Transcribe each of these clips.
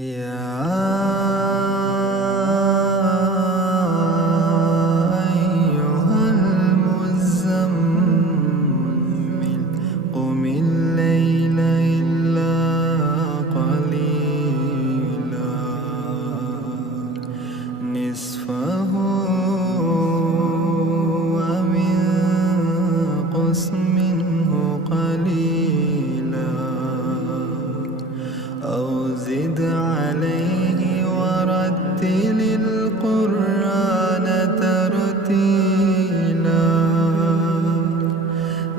يا أيها المزمل قم الليل إلا قليلا نصفه وانقص منه قليلا أو زد عليه ورتل القرآن ترتيلا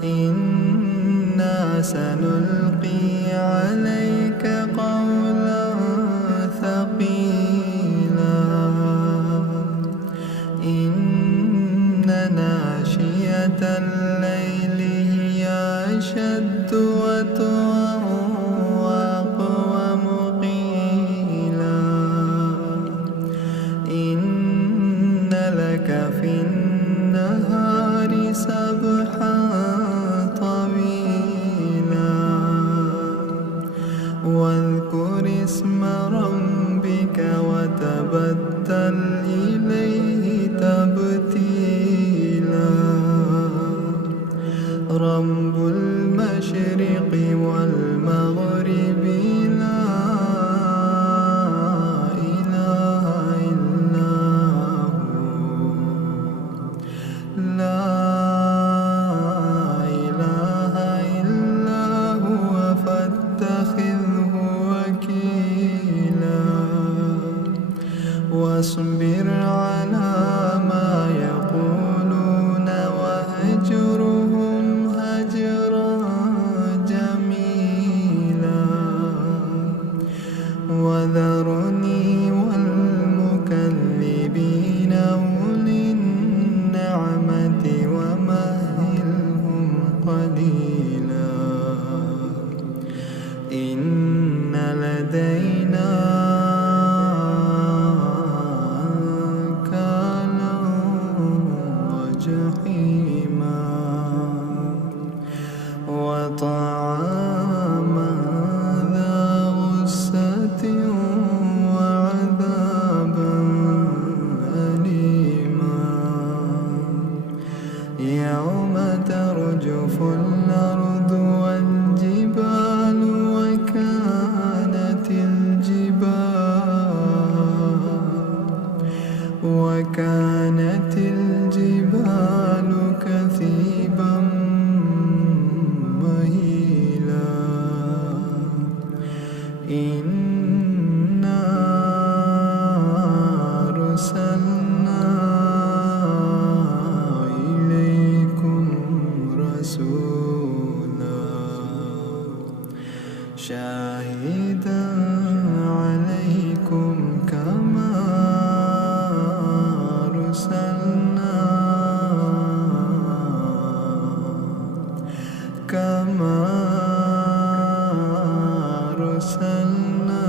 إنا سنلقي عليك قولا ثقيلا إن ناشئة الليل هي أشد وطئا وأقوم قيلا إن لك في النهار سبحا طويلا واذكر اسم ربك وتبتل إليه تبتيلا رب المشرق والمغرب لا إله إلا هو لا إله إلا هو فاتخذه وكيلا واصبر على ما يقولون واهجرهم هجرا جميلا وذرني والمكذبين أولي النعمة ومهلهم قليلا إن لدينا أنكالا وجحيما وطعاما ذا غصة وعذابا أليما يوم ترجف الأرض والجبال وكانت الجبال كثيبا مهيلا إنا أرسلنا إليكم رسولا شاهدا عليكم كما أرسلنا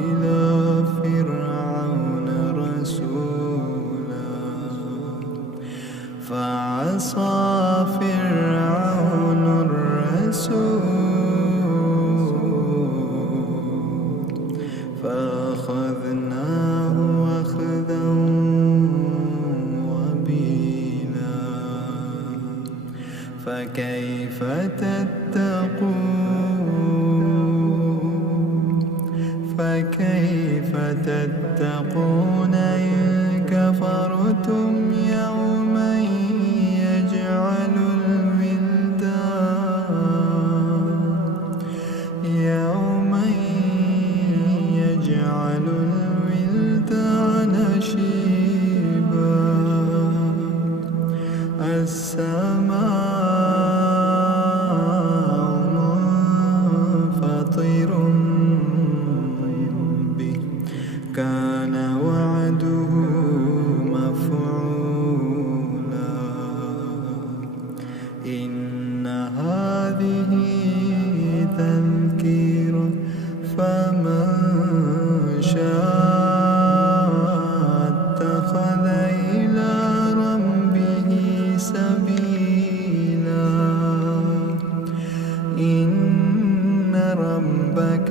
إلى فرعون رسولا فعصى فرعون الرسول فأخذناه أخذا وبيلا فكيف تتقون إن كفرتم يوما يجعل الولدان شيبا السماء منفطر به كان وعده مفعولا إن هذه تذكرة فمن شاء اتخذ إلى ربه سبيلا إن ربك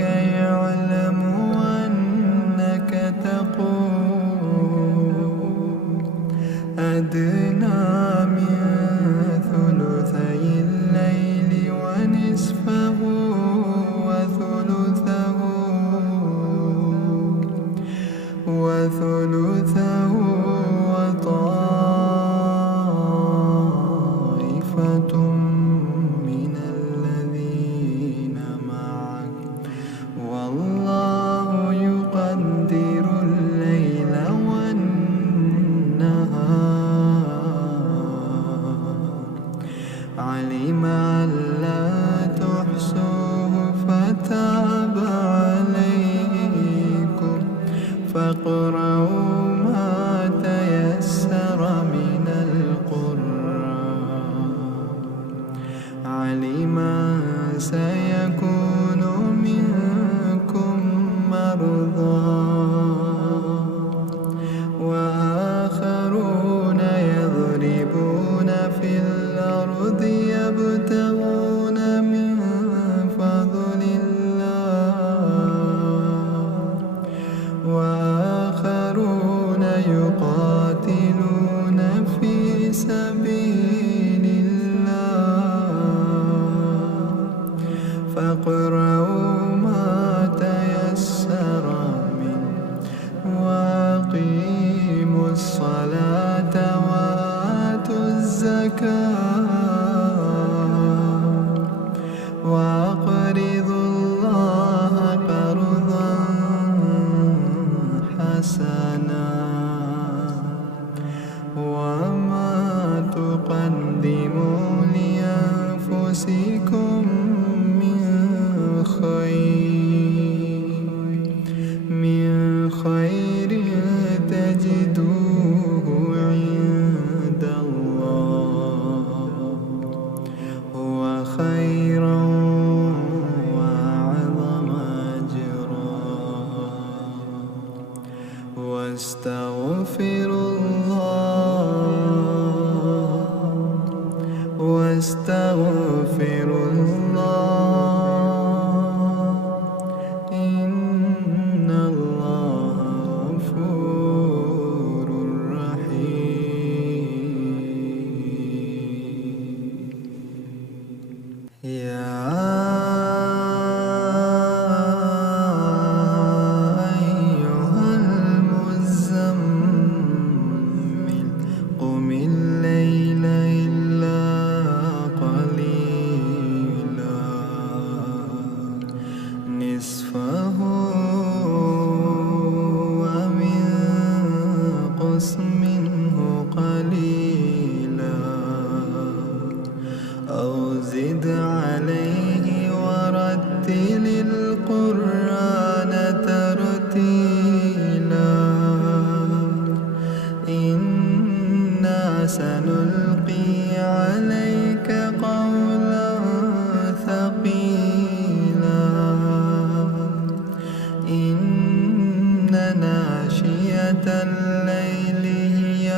جنة الليل هي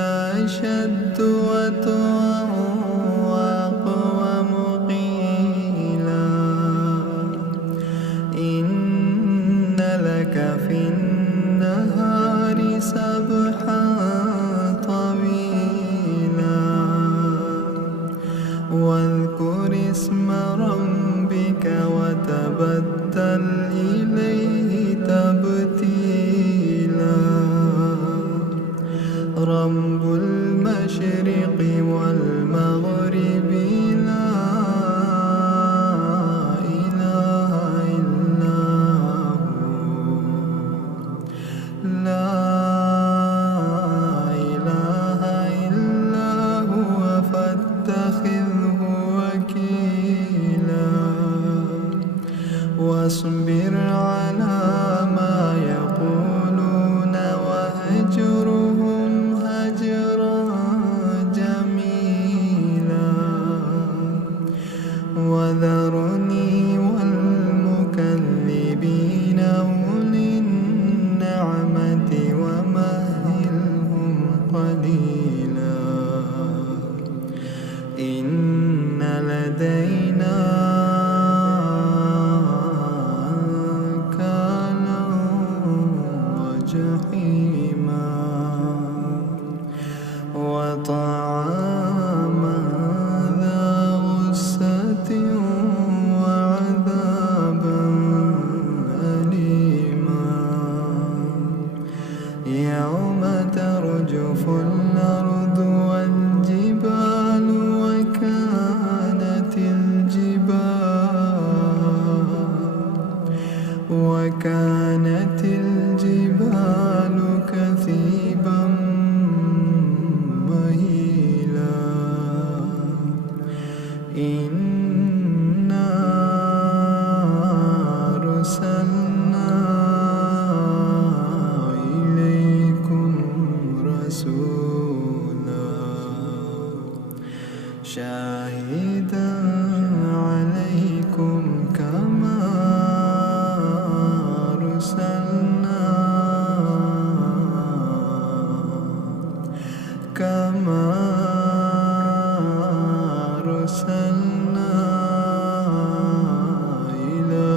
أشد وطئا وأقوم قيلا إن لك في النهار سبحا طويلا واذكر اسم ربك وتبتل إليه تبتيلا رب المشرق والمغرب لا إله إلا هو لا إله إلا هو فاتخذه وكيلا واصبر على ما يقولون وهجرهم هجرا جميلا وذرني والمكذبين أولي النعمة ومهلهم قليلا إن لدينا أنكالا وجحيما وطعاما ذا غصة وعذابا أليما يوم ترجف الأرض والجبال وكانت الجبال كثيبا مهيلا إنا أرسلنا إليكم رسولا شاهدا عليكم كما أرسلنا إلى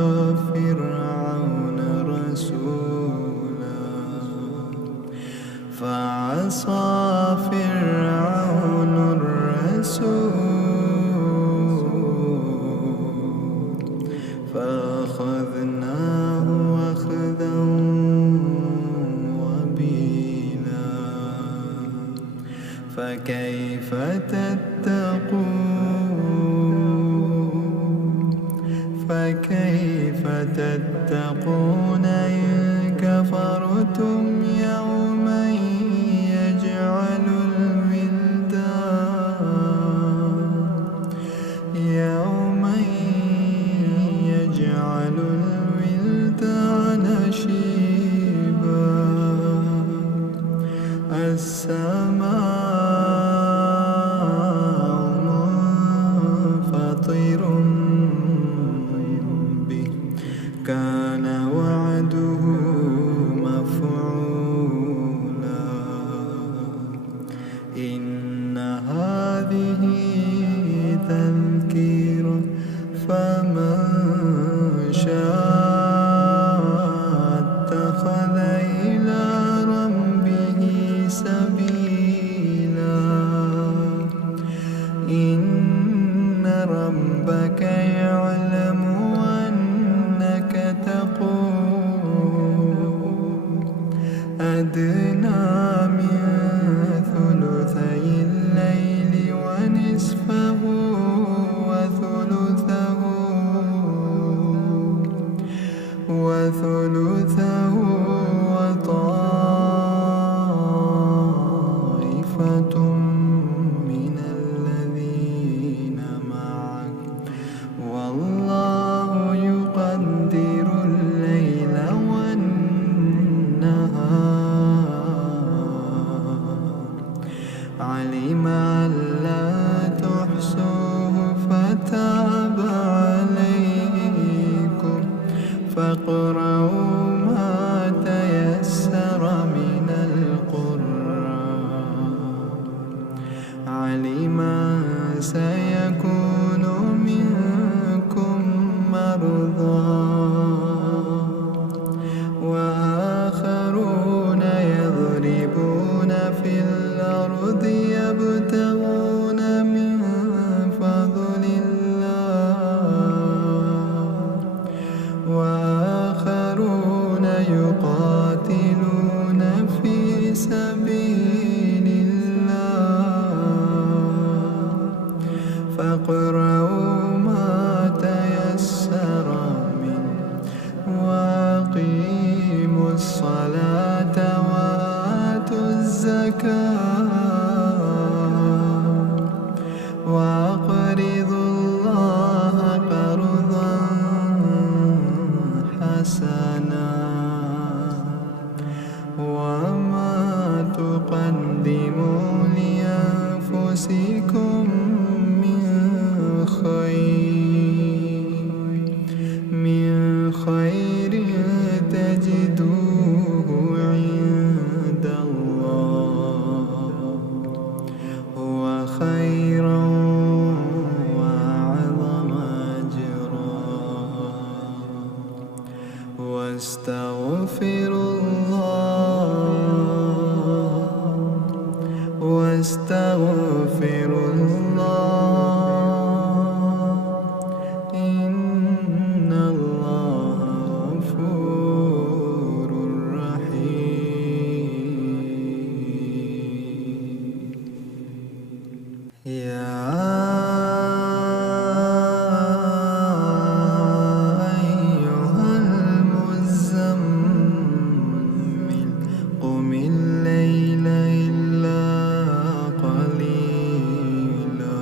فرعون رسولا فعصى فرعون الرسول فأخذناه أخذا وبيلا فكيف تتقون إن كفرتم يوما يجعل الولدان شيبا السماء منفطر به كان وعده مفعولا إن هذه تذكرة فمن شاء اتخذ إلى ربه سبيلا إن ربك يعلم أنك تقوم أدنى من ثلثي الليل ونصفه وثلثه وطائفة من الذين معك والله يقدر الليل والنهار علم أن لا تحصوه فتاب عليكم فاقرؤوا ما تيسر من وأقيموا الصلاة وآتوا الزكاة وأقرضوا الله قرضا حسنا وما تقدموا لأنفسكم من خير تجدوه عند الله هو خيرا وأعظم أجرا واستغفروا الله إن الله غفور رحيم يا أيها المزمل قم الليل إلا قليلا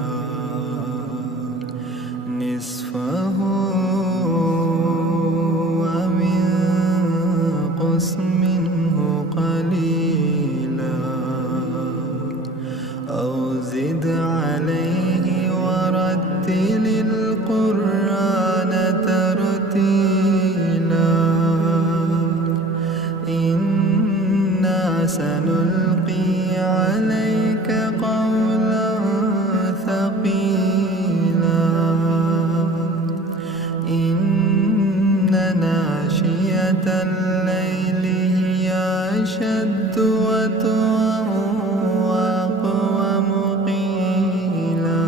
نصفه وانقص منه قليلا أو زد عليه ورتل القرآن ترتيلا إنا سنلقي عليك قولا ثقيلا إن ناشئة الليل هي أشد وطئا وأقوم قيلا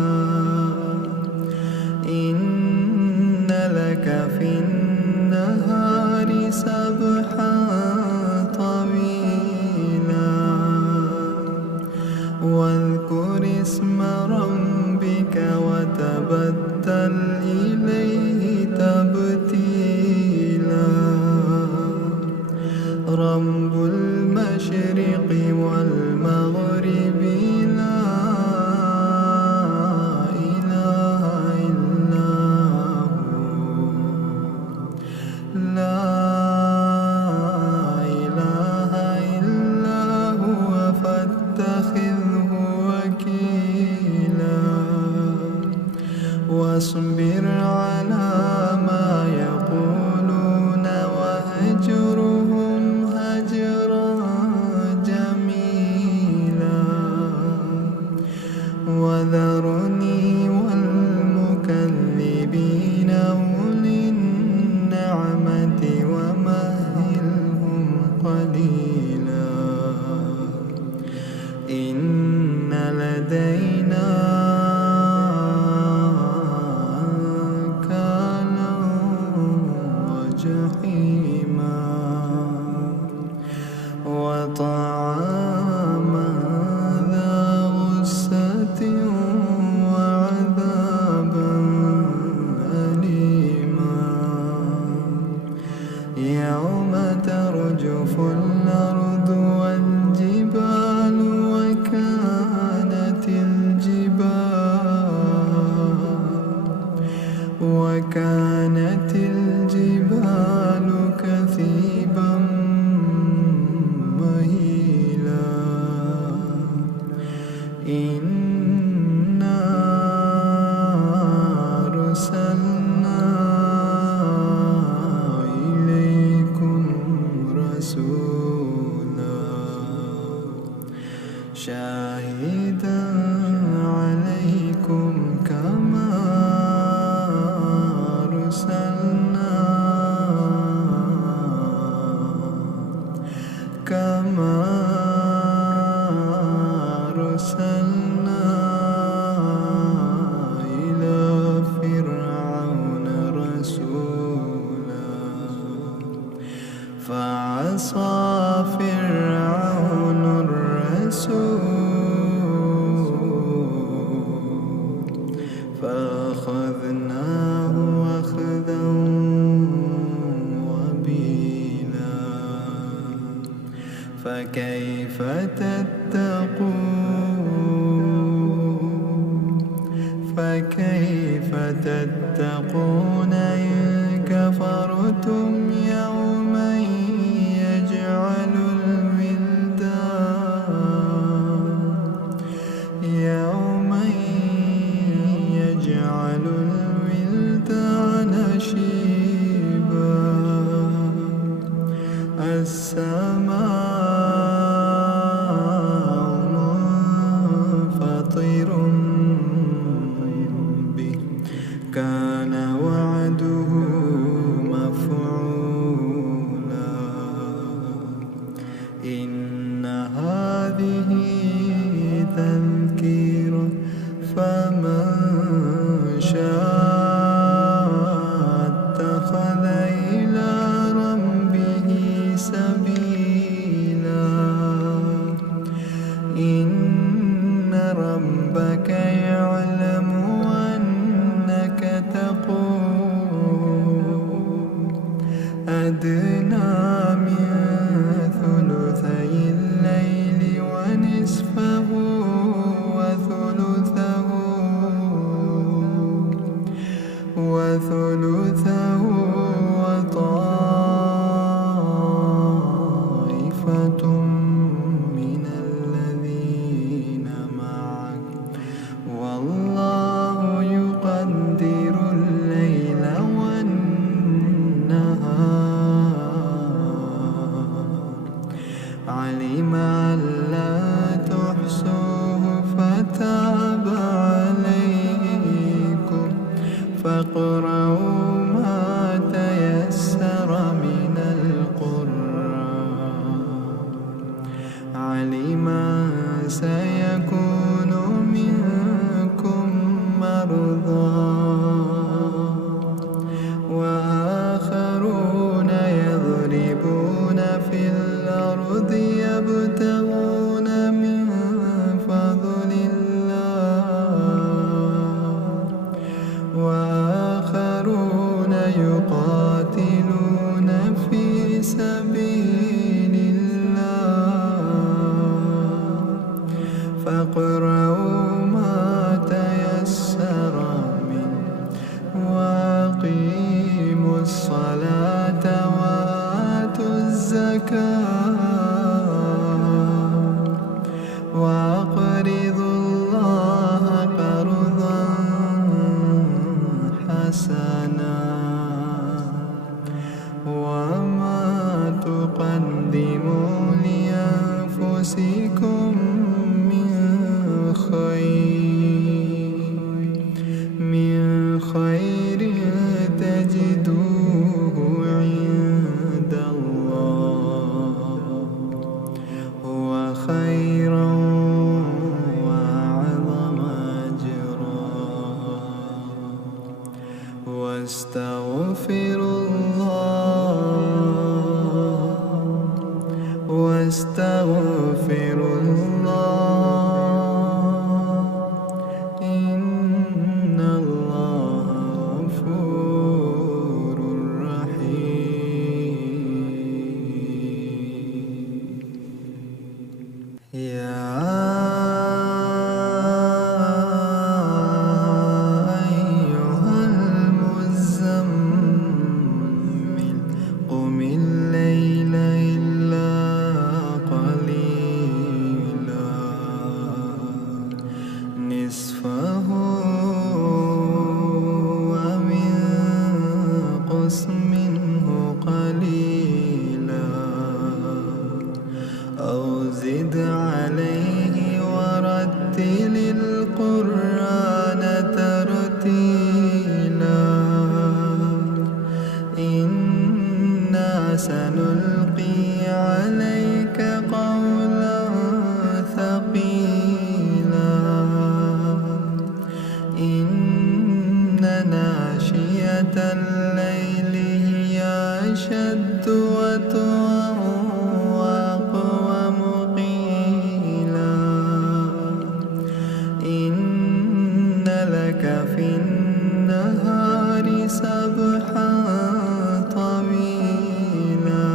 إن لك في النهار سبحا طويلا واذكر اسم ربك وتبتل إليه تبتيلا رب المشرق والمغرب لا إله إلا هو لا إله إلا هو فاتخذه وكيلا واصبر على ما يقولون واهجرهم هجرا جميلا وذرني والمكذبين أولي النعمة ومهلهم قليلا إن لدينا أنكالا وجحيما وطعاما ذا غصة وعذابا أليما يوم ترجف الأرض والجبال وكانت الجبال كثيبا مهيلا إنا أرسلنا إليكم رسولا شاهدا عليكم كما أرسلنا إلى فرعون رسولا فعصى فرعون الرسول فأخذناه أخذا فكيف تتقون فكيف تتقون إن كفرتم يوما يجعل الولدان شيبا السماء منفطر به كان وعده مفعولا إن هذه تذكرة فمن شاء اتخذ إلى ربه سبيلا إن ربك يعلم أنك تقوم أدنى من ثلثي الليل ونصفه وثلثه وطائفة من الذين معك والله يقدر الليل والنهار علم أن لا تحصوه فتاب عليكم فاقرؤوا ما تيسر من القرآن علم سيكون منكم مرضى وآخرون يضربون في الأرض يبتغون من فضل الله وآخرون يقاتلون في سبيل الله فاقرؤوا ما تيسر منه وأقيموا الصلاة وآتوا الزكاة وأقرضوا الله قرضا حسنا وما تقدموا لأنفسكم من خير تجدوه عند الله هو خيرا وأعظم أجرا واستغفروا الله إن الله غفور رحيم يا أيها المزمل قم الليل إلا قليلا نصفه وانقص منه قليلا أو زد عليه ورتل القرآن ترتيلا إنا سنلقي عليك قولا ثقيلا إن ناشئة الليل هي أشد وطئا وأقوم قيلا إن لك في النهار سبحا طويلا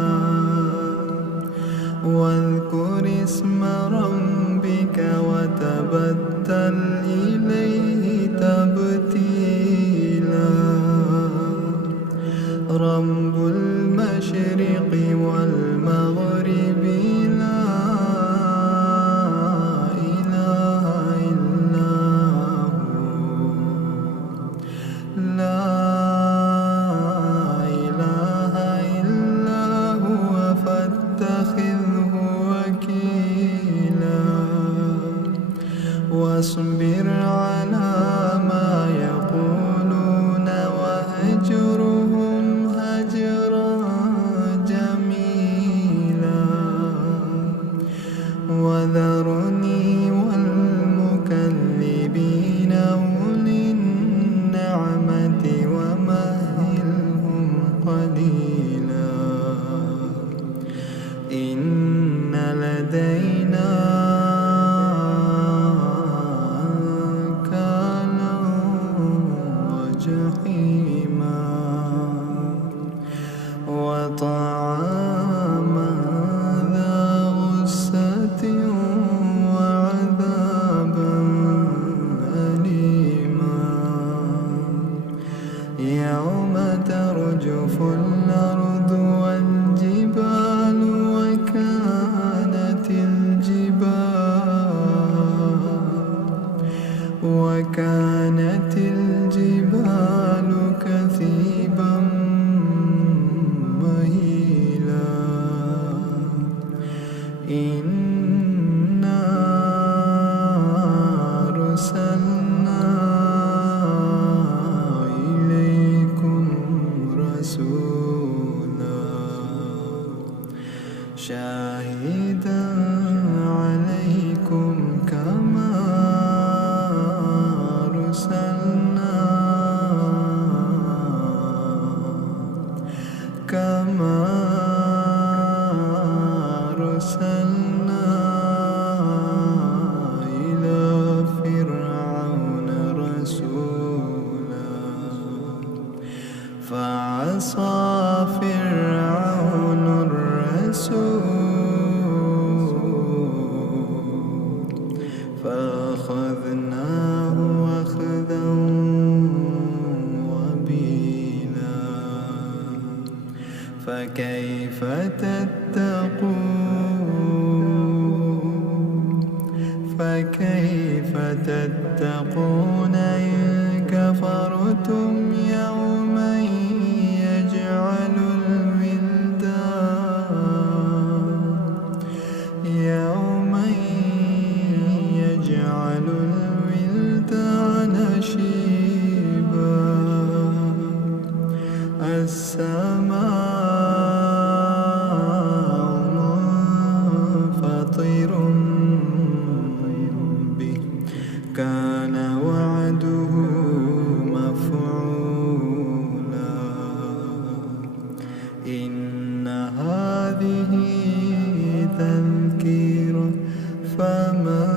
المشرق والمغرب لا إله إلا هو لا إله إلا هو فاتخذه وكيلا واصبر على ما يقولون وهجرهم هجرا جميلا وذرني والمكذبين أولي النعمة ومهلهم قليلا إن لدينا أنكالا وجحيما وطعاما ذا غصة وعذابا أليما يوم ترجف الأرض والجبال وكانت الجبال كثيبا مهيلا إنا أرسلنا إليكم رسولا شاهدا عليكم كما أرسلنا إلى فرعون رسولا فعصى فرعون الرسول فأخذناه أخذا وبيلا فكيف تتقون إن كفرتم يوما يجعل الولدان شيبا السماء منفطر به كان وعده مفعولا إن هذه تذكرة فمن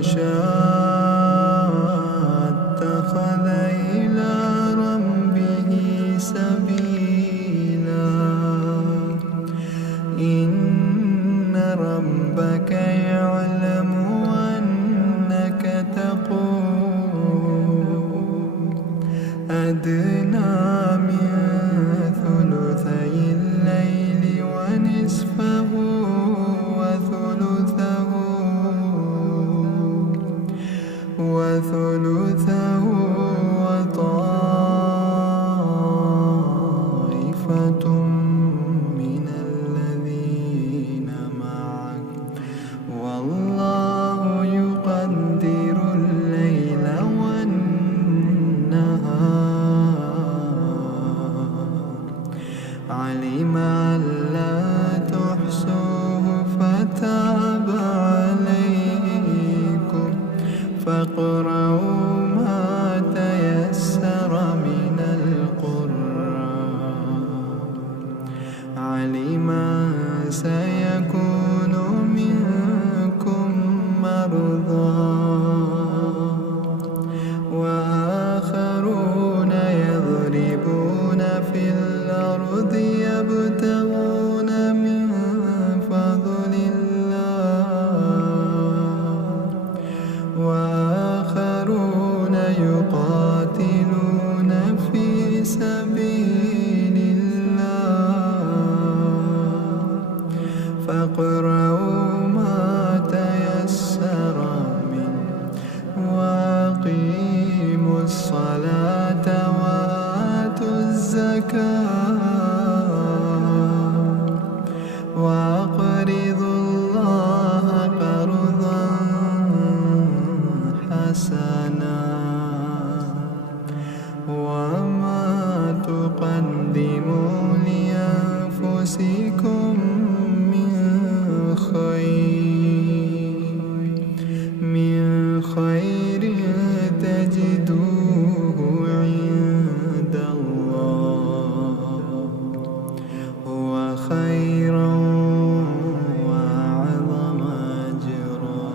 شاء اتخذ إلى ربه سبيلا إن ربك يعلم أنك تقوم أدنى من ثلثي الليل ونصفه وثلثه وطائفة من الذين معك والله يقدر الليل والنهار علم أن لا تحصوه فتاب عليكم فاقرؤوا ما تيسر من القرآن علم سيكون منكم مرضى وآخرون يضربون في الأرض يبتغون من فضل الله وآخرون يقاتلون في سبيل الله فاقرأوا ما تيسر منه وأقيموا الصلاة وآتوا الزكاة وأقرضوا الله قرضا حسنا وما تقدموا لأنفسكم من خير تجدوه عند الله هو خيرا وأعظم أجرا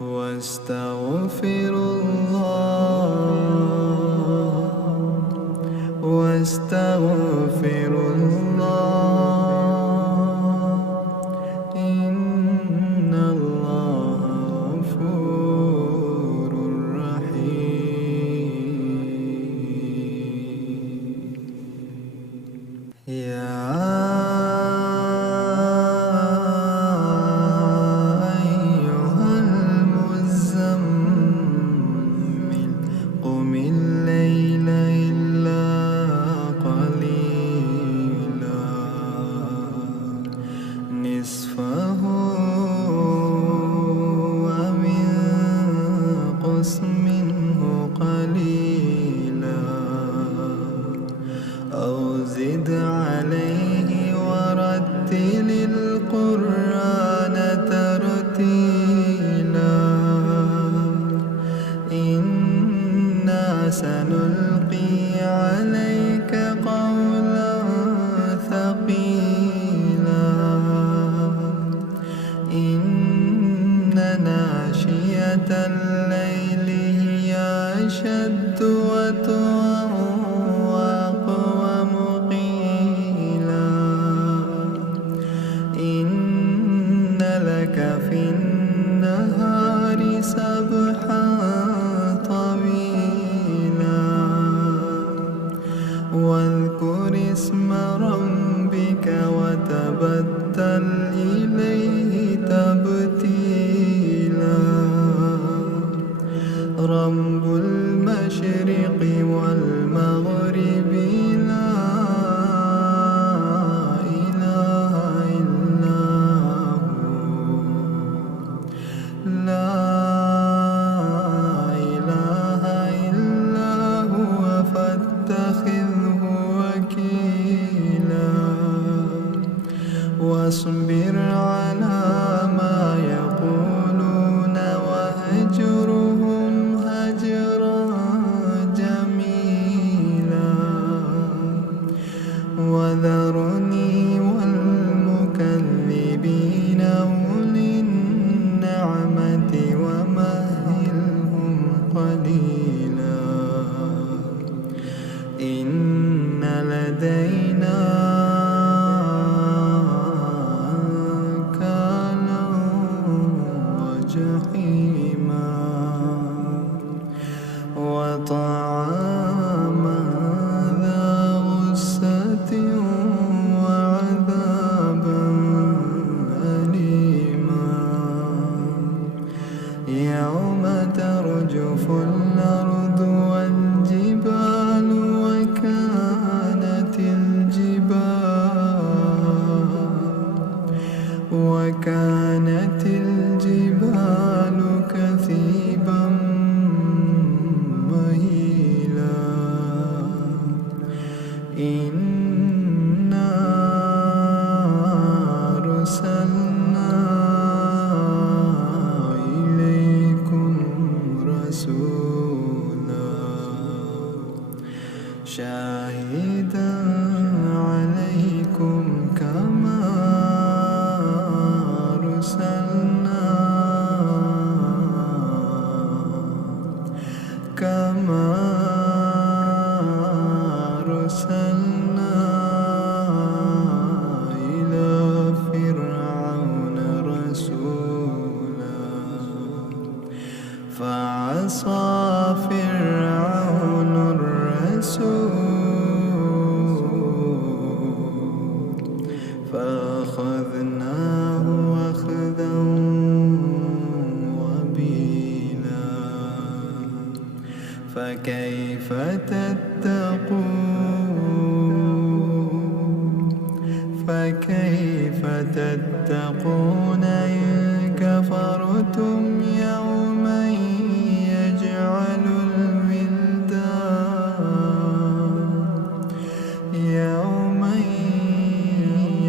واستغفروا الله إن الله غفور رحيم يا أيها المزمل قم الليل إلا قليلا نصفه وانقص منه قليلا أو زد عليه ورتل القرآن ترتيلا إنا سنلقي عليك قولا ثقيلا إن ناشئة الليل هي أشد وطئا وأقوم قيلا إن لك في النهار سبحا طويلا واذكر اسم ربك وتبتل إليه تبتيلا رب المشرق والمغرب لا إله إلا هو لا إله إلا هو فاتخذه وكيلا واصبر على ما يقولون واهجرهم هجرا جميلا وذرني والمكذبين أولي النعمة ومهلهم قليلا إن لدينا أنكالا وجحيما وطعاما ذا غصة فأخذناه أخذا وبيلا فكيف تتقون إن كفرتم يوما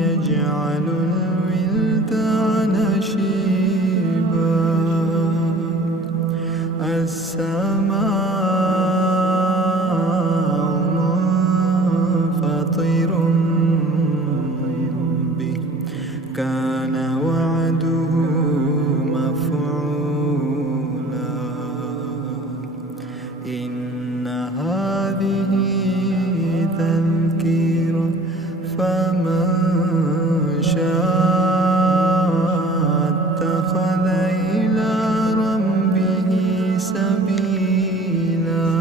يجعل الولدان شيبا السماء منفطر به كان وعده مفعولا إن هذه تذكرة فمن شاء اتخذ إلى ربه سبيلا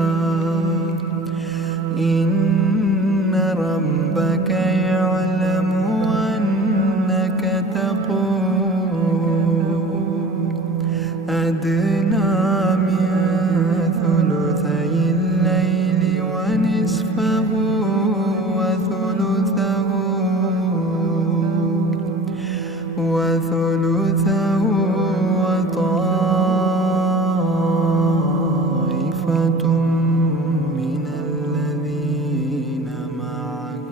إن ربك يعلم أنك تقوم أدنى من ثلثي الليل ونصفه وثلثه وطائفة من الذين معك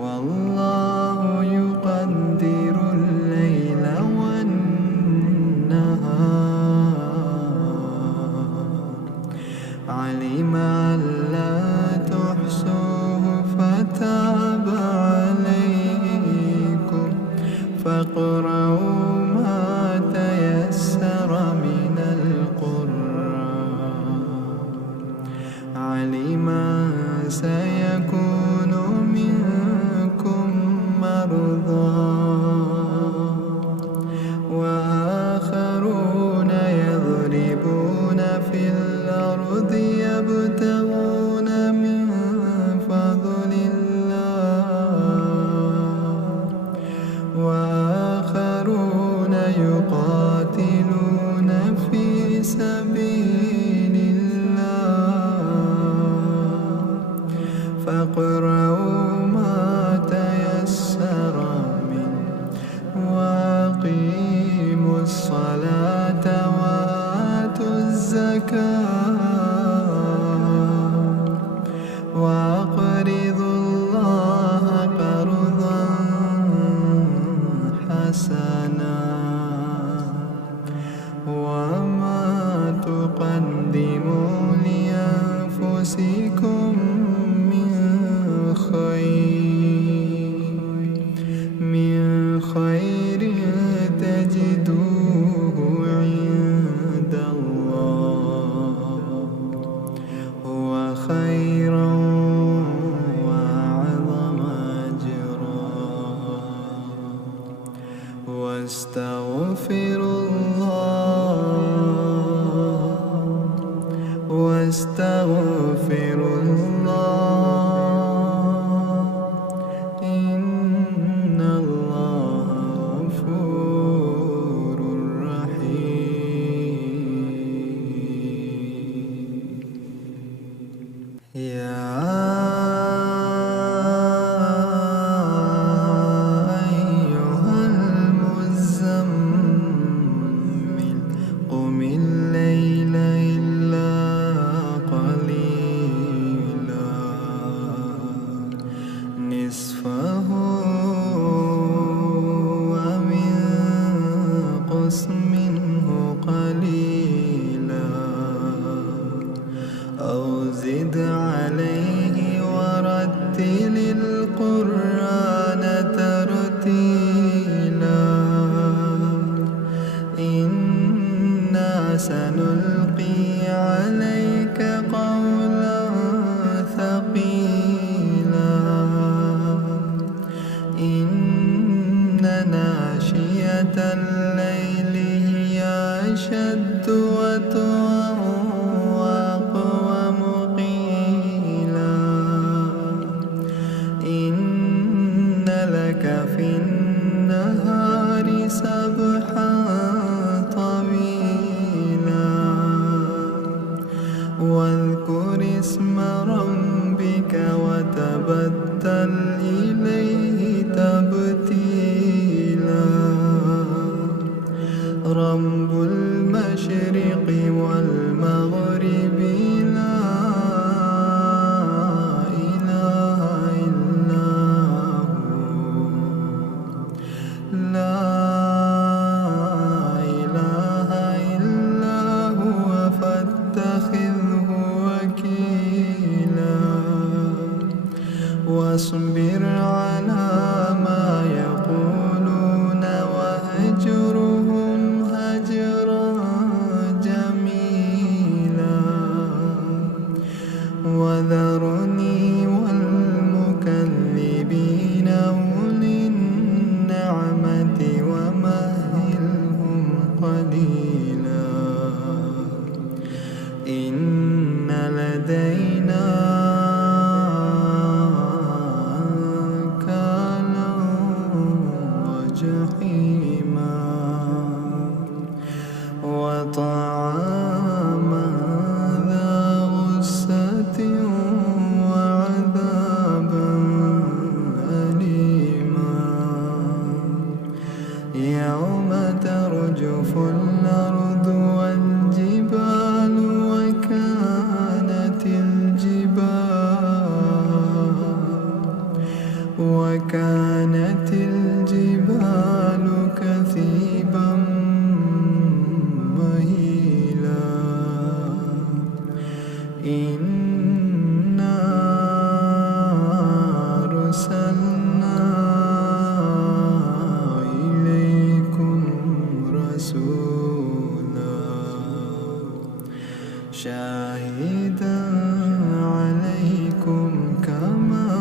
والله يقدر الليل والنهار علم أن لا تحصوه فتاب عليكم فاقرؤوا ما تيسر من القرآن علم سيكون منكم مرضى وآخرون يضربون في الأرض يبتغون من فضل الله وآخرون يقاتلون في سبيل الله فاقرؤوا ما تيسر منه وأقيموا الصلاة وآتوا الزكاة وأقرضوا الله قرضا حسنا وما تقدموا لأنفسكم من خير تجدوه عند الله هو خيرا وأعظم أجرا واستغفروا الله إن الله غفور رحيم يا أيها المزمل قم الليل إلا قليلا نصفه وانقص منه قليلا أو زد عليه ورتل القرآن ترتيلا إنا سنلقي عليك قولا ثقيلا إن ناشئة الليل هي أشد وطئا وأقوم قيلا إن لك في على ما يقولون وهجرهم هجرا جميلا وذرني والمكذبين أولي النعمة ومهلهم قليلا إن لدينا أنكالا وجحيما وطعاما ذا غصة وعذابا أليما يوم ترجف الأرض والجبال وكانت الجبال كثيبا مهيلا إنا أرسلنا إليكم رسولا شاهدا عليكم كما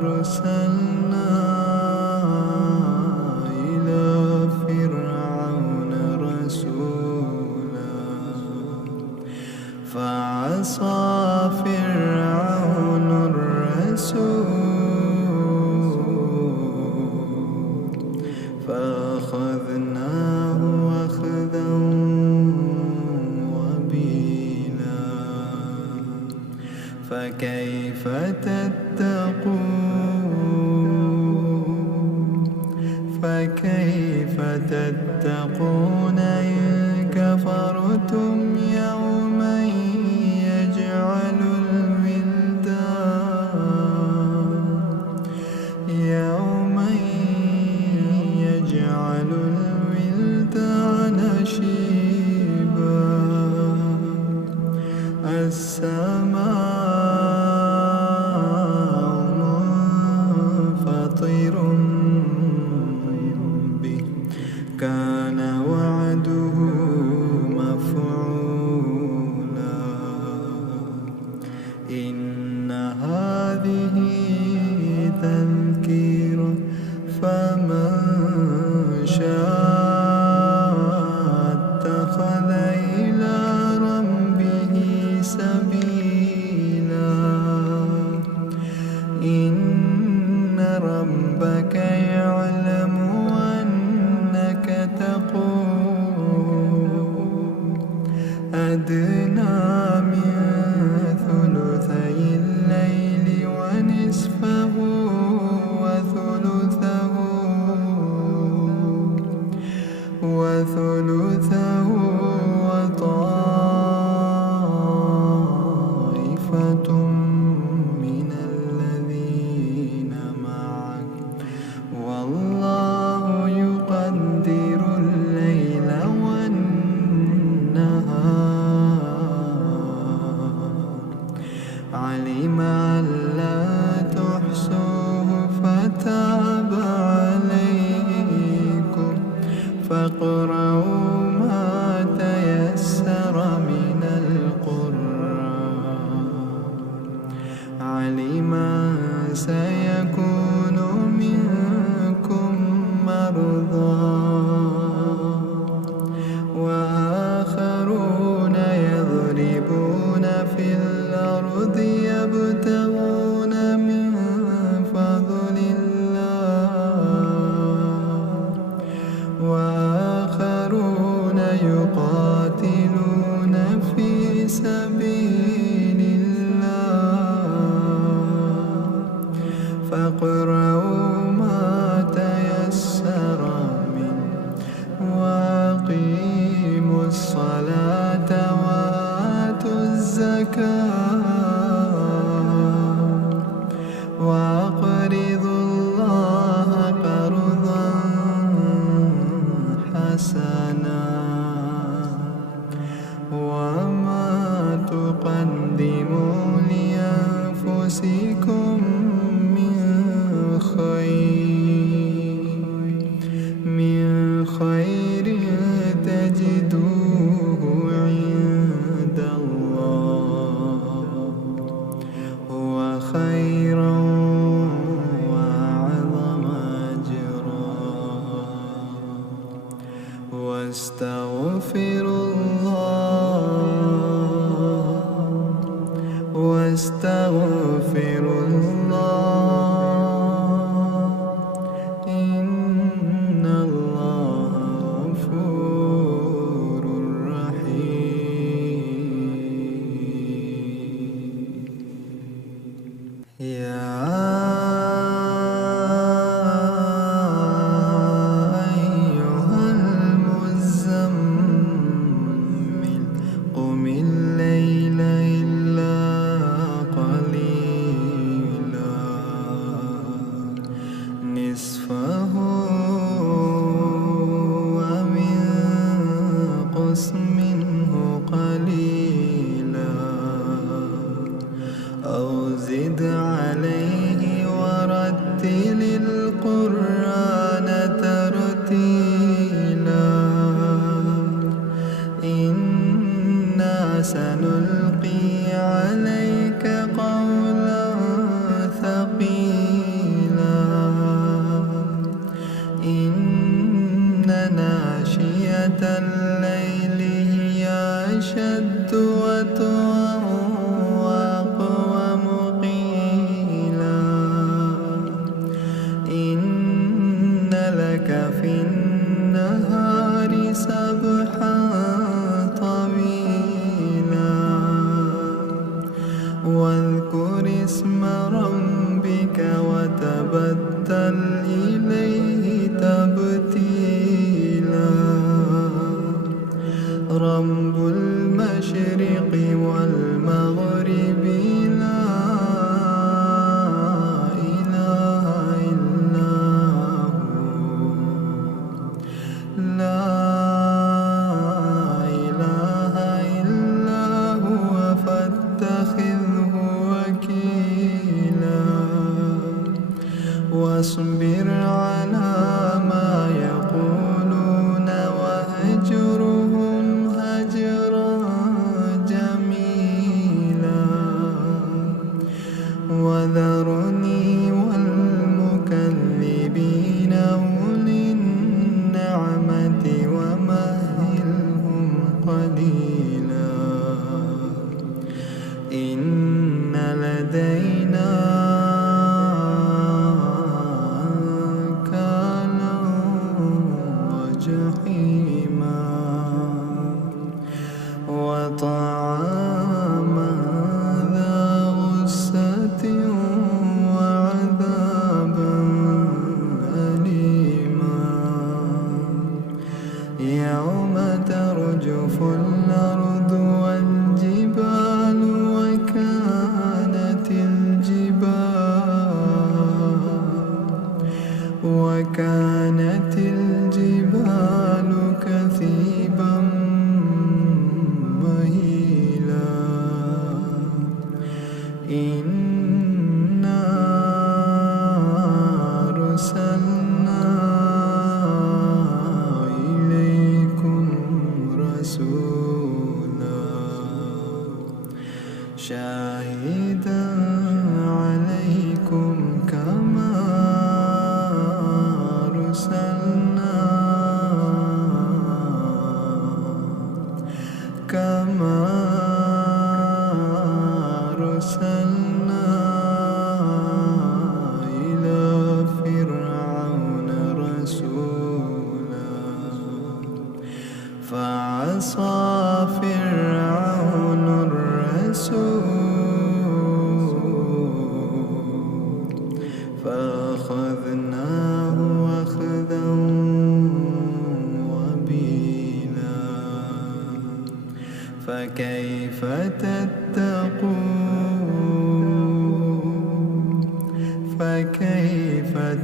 أرسلنا إلى فرعون رسولا فعصى فرعون الرسول فأخذناه أخذا وبيلا فكيف تتقون إن كفرتم يوما يجعل الولدان شيبا السماء منفطر به كان وعده مفعولا إن هذه تذكرة فمن شاء اتخذ إلى ربه سبيلا إن ربك يعلم أنك تقوم أدنى من ثلثي الليل ونصفه وثلثه وطائفة من الذين معك والله يقدر الليل والنهار علم أن لا تحصوه فتاب عليكم فاقرؤوا ما تيسر من القرآن علم سيكون منكم مرضى وآخرون يضربون في الأرض يبتغون من فضل الله وآخرون يقاتلون في سبيل الله فاقرؤوا ما تيسر منه وأقيموا الصلاة وآتوا الزكاة وأقرضوا الله قرضا حسنا حسنا وما تقدموا لأنفسكم من خير تجدوه عند الله هو خيرا وأعظم أجرا واستغفروا الله إن الله غفور رحيم يا أيها المزمل قم الليل إلا قليلا نصفه وانقص منه قليلا أو زد عليه ورتل القرآن ترتيلا إنا سنلقي عليك قولا ثقيلا إن ناشئة الليل هي أشد وطئا وأقوم قيلا إن لك في النهار سبحا طويلا واذكر اسم ربك وتبتل إليه تبتيلا رب المشرق والمغرب لا إله إلا هو لا إله إلا هو فاتخذه وكيلا واصبر على ما يقولون واهجرهم هجرا جميلا وذرني والمكذبين أولي النعمة ومهلهم قليلا إن لدينا أنكالا وجحيما وطعاما ذا غصة وعذابا أليما يوم ترجف الأرض والجبال وكانت الجبال كثيبا مهيلا إنا أرسلنا إليكم رسولا شاهدا عليكم كما أرسلنا إلى فرعون رسولا فعصى فرعون الرسول فأخذناه أخذا وبيلا فكيف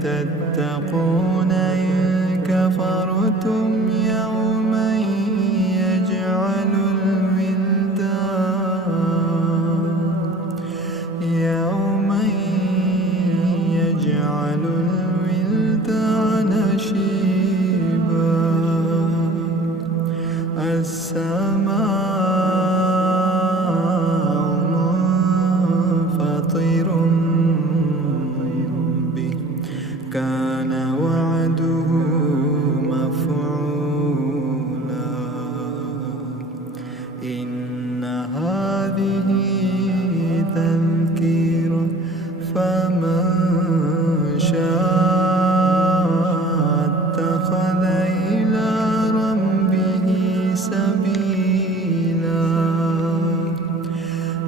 تتقون إن كفرتم يوما السماء منفطر به كان وعده مفعولا إن هذه تذكرة فمن شاء اتخذ إلى ربه سبيلا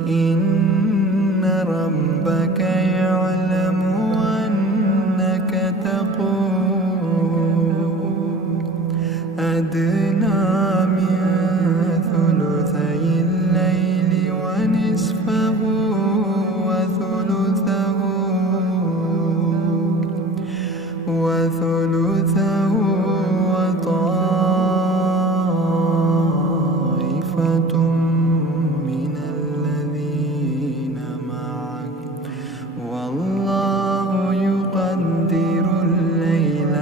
إن ربك يعلم أنك تقوم أدنى من ثلثي الليل ونصفه وثلثه وطائفة من الذين معك والله يقدر الليل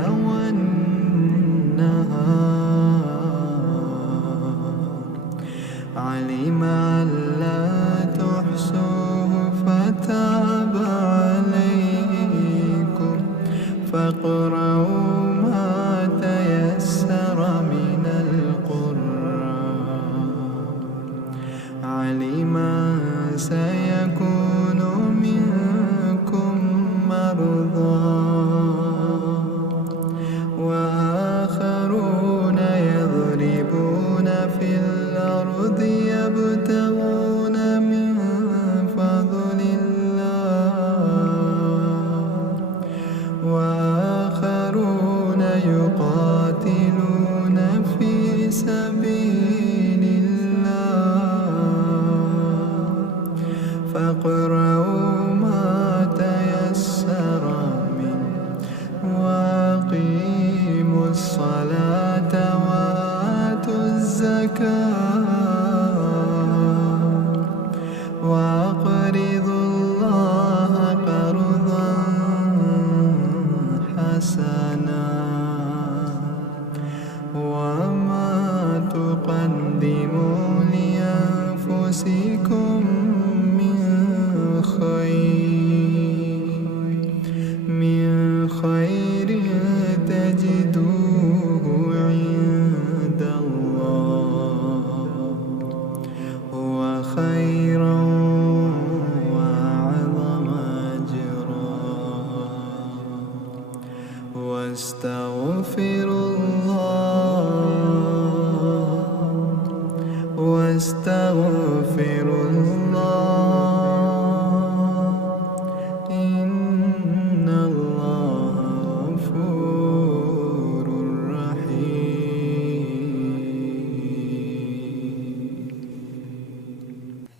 والنهار علم أن لا تحصوه فتاب عليكم فاقرؤوا ما تيسر من القرآن علم سيكون منكم مرضى وآخرون يضربون في الأرض يبتغون من فضل الله وآخرون يقاتلون في سبيل الله فاقرؤوا ما تيسر منه وأقيموا الصلاة وآتوا الزكاة وأقرضوا الله قرضا حسنا وما تقدموا لأنفسكم من خير تجدوه عند الله هو خيرا وأعظم أجرا واستغفروا الله إن الله غفور رحيم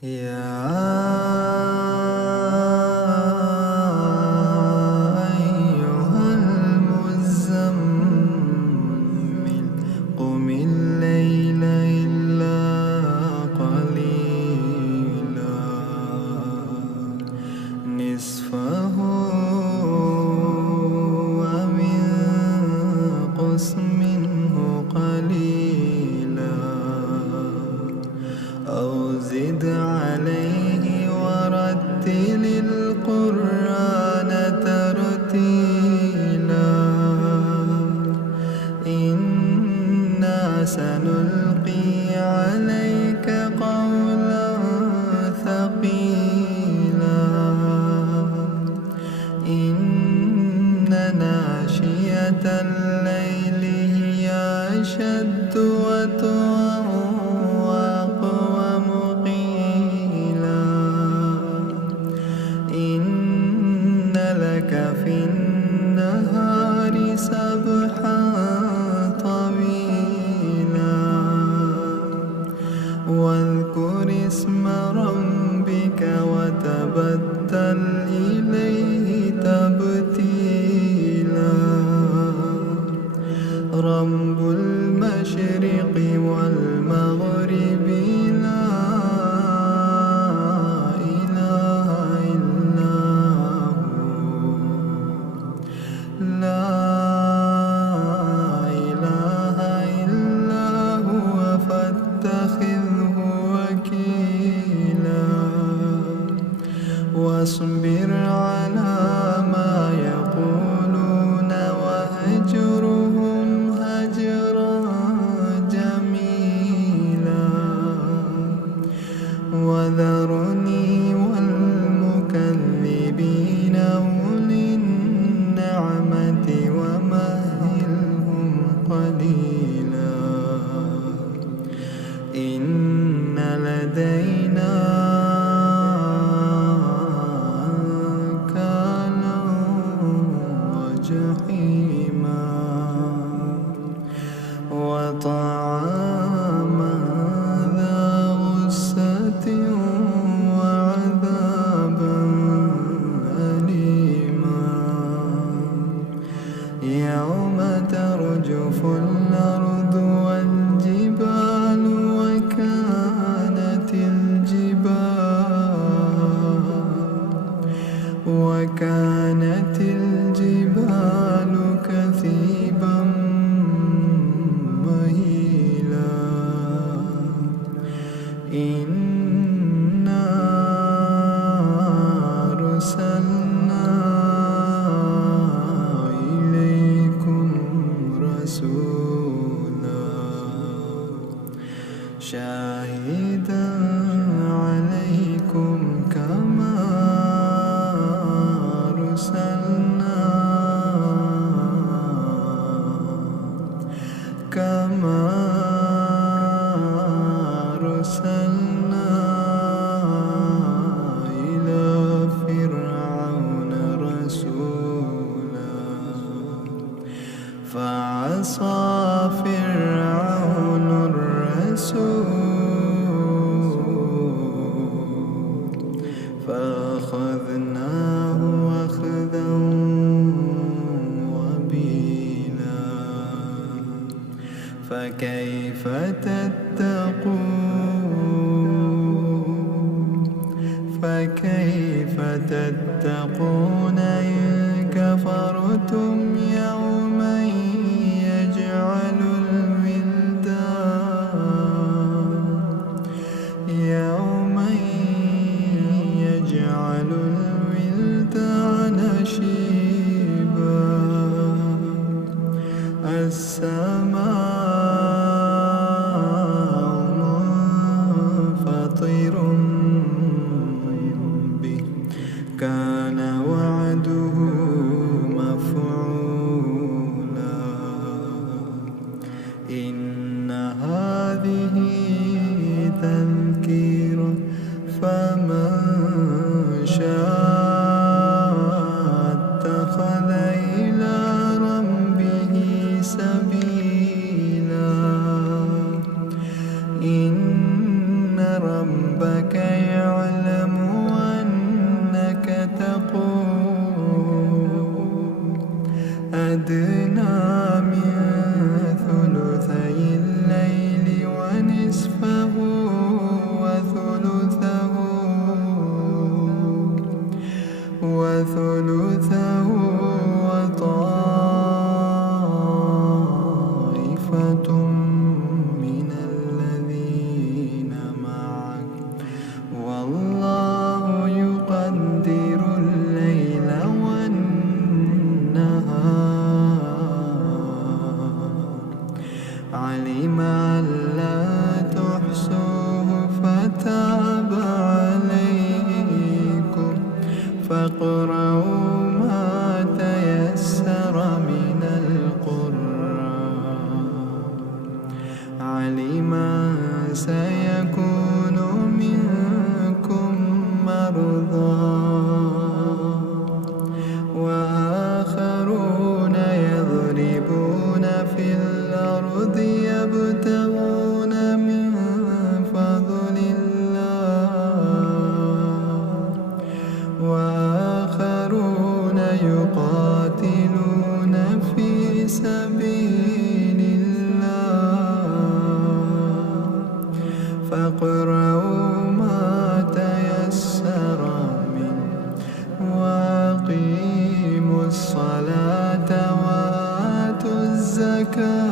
يا أيها المزمل قم الليل إلا قليلا نصفه وانقص منه قليلا أو زد عليه ورتل القرآن ترتيلا إنا سنلقي عليك قولا ثقيلا إن ناشئة الليل هي أشد وطئا وأقوم قيلا إن لك في النهار سبحا طويلا واذكر اسم ربك وتبتل إليه تبتيلا رب المشرق والمغرب لا إله إلا هو لا إله إلا هو تتخذه وكيلا واصبر على ما يقولون وهجرهم هجرا جميلا وذرني والمكذبين أولي النعمة ومهلهم قليلا إن لدينا أنكالا وجحيما وطعاما ذا غصة وعذابا أليما يوم ترجف الأرض والجبال وكانت الجبال كثيبا مهيلا إنا أرسلنا إليكم رسولا شاهدا عليكم كما أرسلنا إلى فرعون رسولا فعصى فرعون الرسول فأخذناه أخذا وبيلا فكيف تتقون إن كفرتم يوما يجعل الولدان شيبا السماء منفطر به كان وعده مفعولا إن هذه تذكرة فمن شاء اتخذ إلى ربه سبيلا إن ربك يعلم أنك تقوم أدنى من ثلثي الليل ونصفه وثلثه وطائفة من الذين معك والله يقدر الليل والنهار علم أن لا تحصوه فتاب عليكم فاقرؤوا ما تيسر من القرآن علم سيكون منكم مرضى وآخرون يضربون في الأرض يبتغون من فضل الله وآخرون يقاتلون في سبيل الله فاقرؤوا ما تيسر منه وأقيموا الصلاة وآتوا الزكاة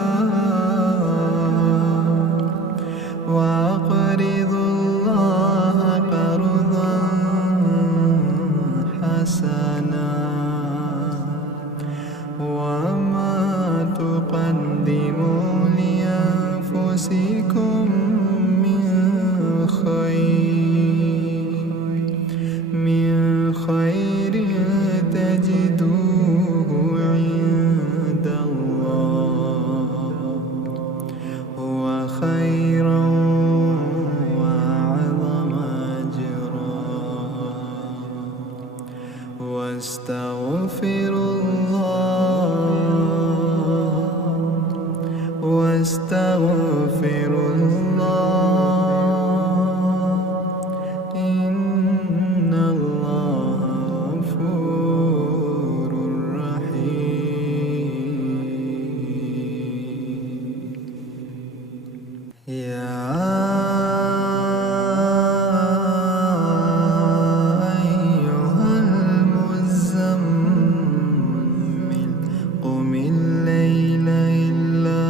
يا أيها المزمل قم الليل إلا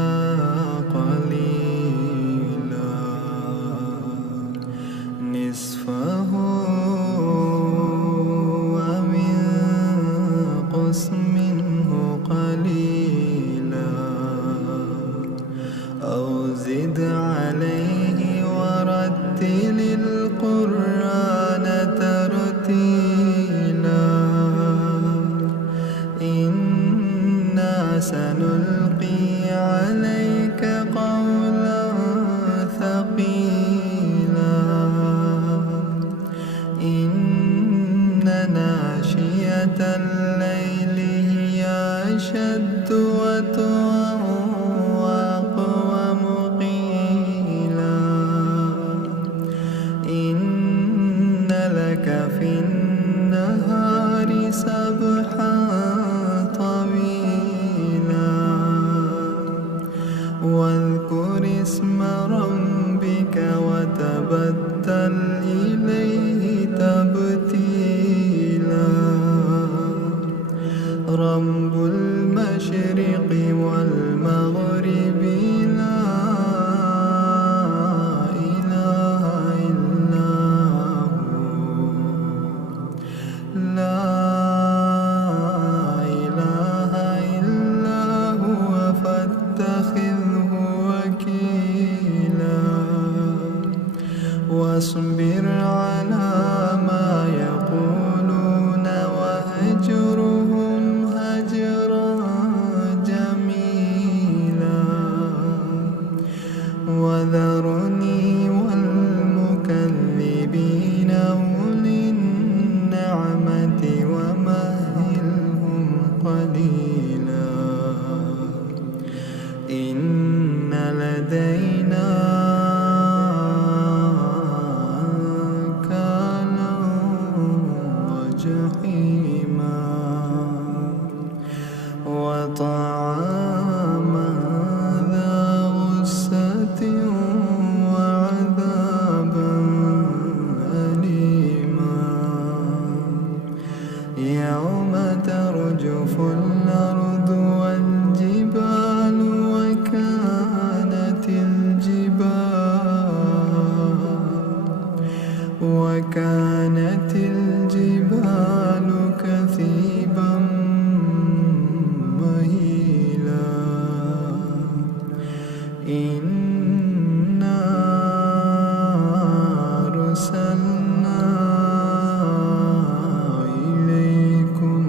قليلا نصفه وانقص منه قليلا أو زد عليه ورتل القرآن ترتيلا إنا سنلقي عليك قولا ثقيلا إن ناشئة الليل هي أشد وطئا وأقوم قيلا إن لك في النهار سبحا طويلا واذكر اسم ربك وتبتل إليه تبتيلا رب المشرق والمغرب لا إله إلا هو لا إله إلا هو فاتخذه وكيلا واصبر على ما يقولون واهجرهم هجرا جميلا وذرني والمكذبين أولي النعمة ومهلهم قليلا إن لدينا أنكالا وجحيما وطعاما ذا غصة وعذابا أليما يوم ترجف الأرض والجبال وكانت الجبال كثيبا مهيلا إنا أرسلنا إليكم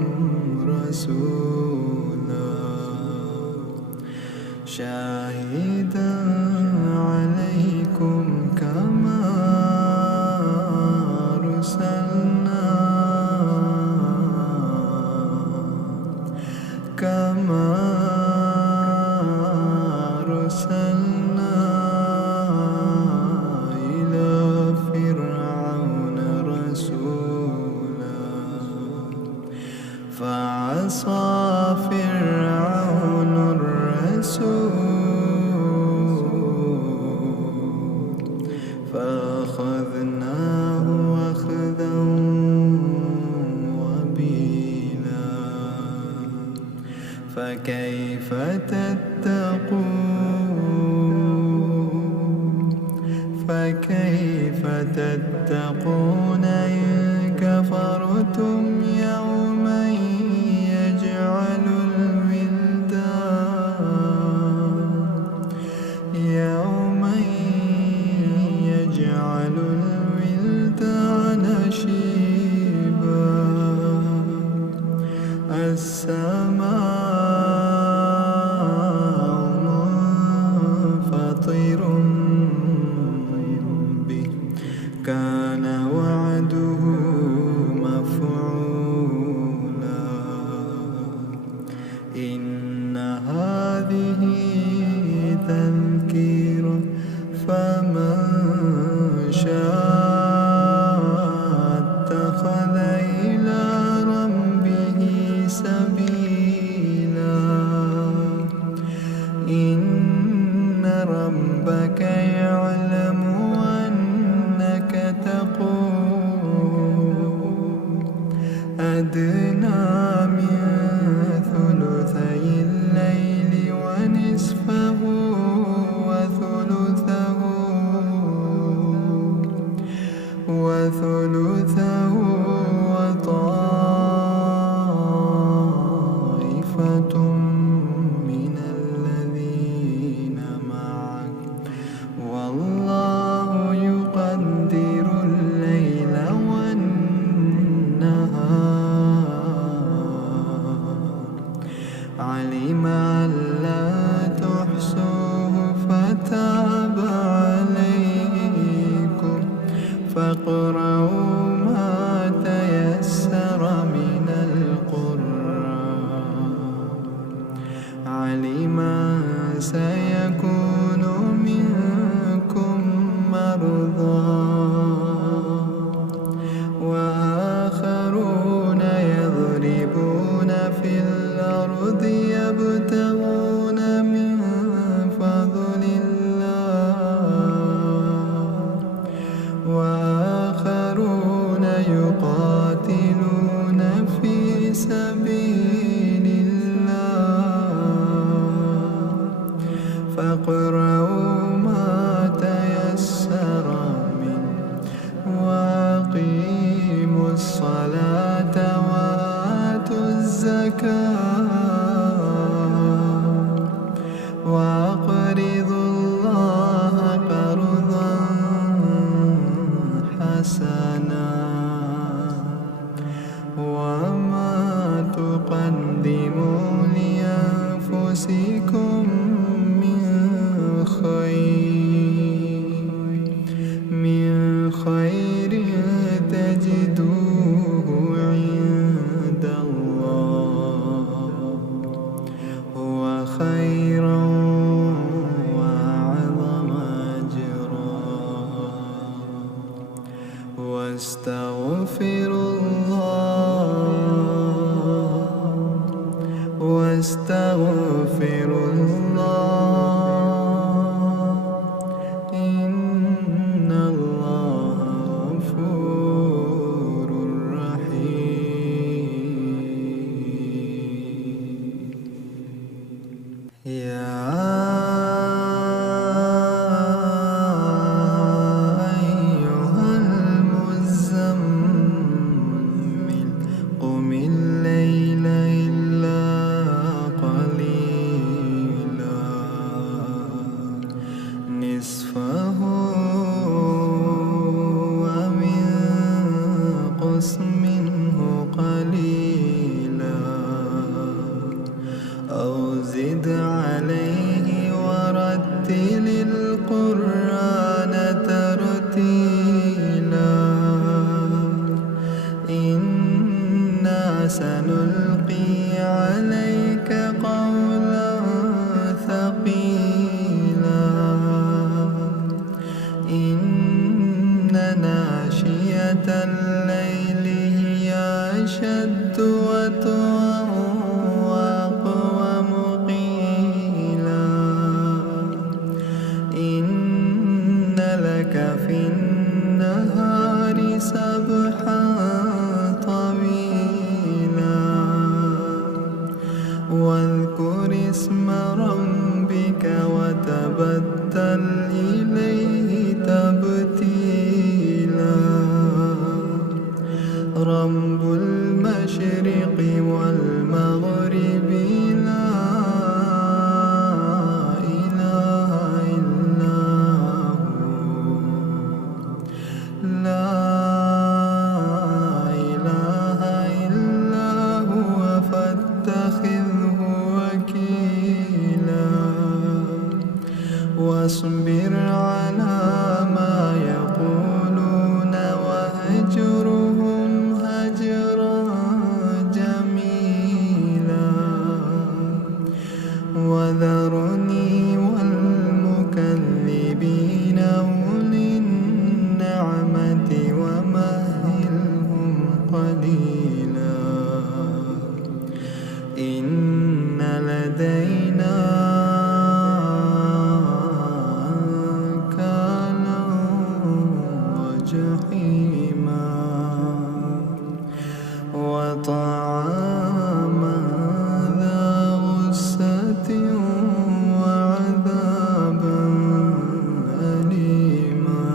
رسولا شاهدا عليكم كما أرسلنا إلى فرعون رسولا فعصى فرعون الرسول فأخذناه أخذا وبيلا فكيف تتقون إن كفرتم يوما يجعل الولدان شيبا السماء منفطر به كان وعده مفعولا إن هذه تذكرة فمن شاء اتخذ إلى ربه سبيلا إن ربك إن ناشئة الليل هي أشد وطئا وأقوم قيلا إن لك في النهار سبحا طويلا واذكر اسم ربك وتبتل إليه تبتيلا رب المشرق والمغرب لا إله إلا هو لا إله إلا هو فاتخذه وكيلا واصبر على ما يقولون وهجرهم هجرا جميلا وذرني والمكذبين أولي النعمة ومهلهم قليلا إن لدينا أنكالا وجحيما وطعاما ذا غصة وعذابا أليما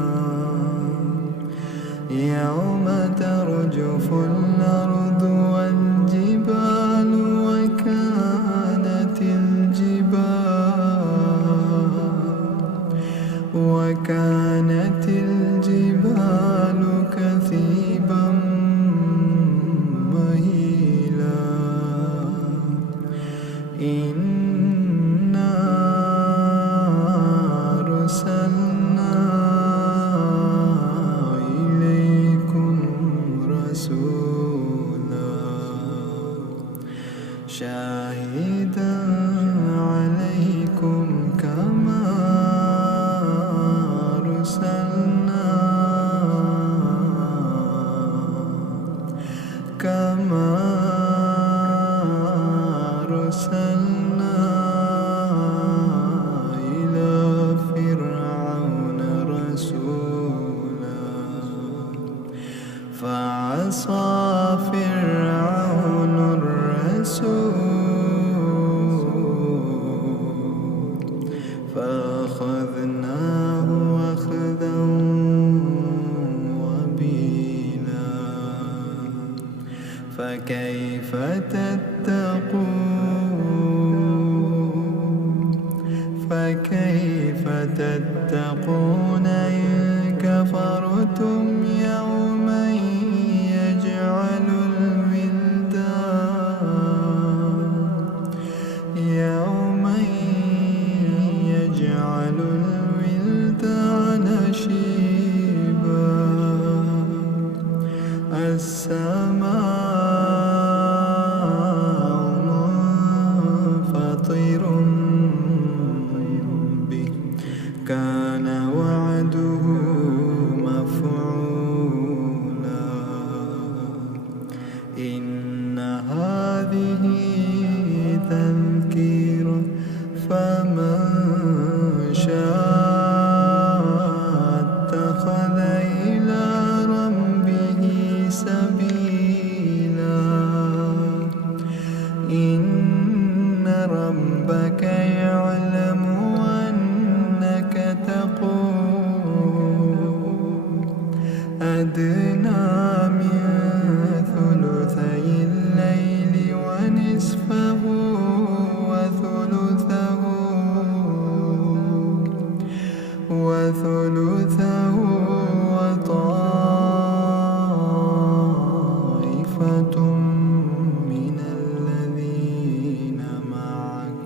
يوم ترجف الأرض والجبال وكانت الجبال كثيبا مهيلا إنا أرسلنا إليكم رسولا شاهدا عليكم كما أرسلنا إلى فرعون رسولا فعصى فرعون الرسول فأخذناه أخذا وبيلا فكيف تتقون إن كفرتم يوما يجعل الولدان شيبا السماء منفطر به كان وعده مفعولا إن هذه تذكرة فمن شاء اتخذ إلى ربه سبيلا إن ربك يعلم أنك تقوم أدنى من ثلثي الليل ونصفه وثلثه وطائفة من الذين معك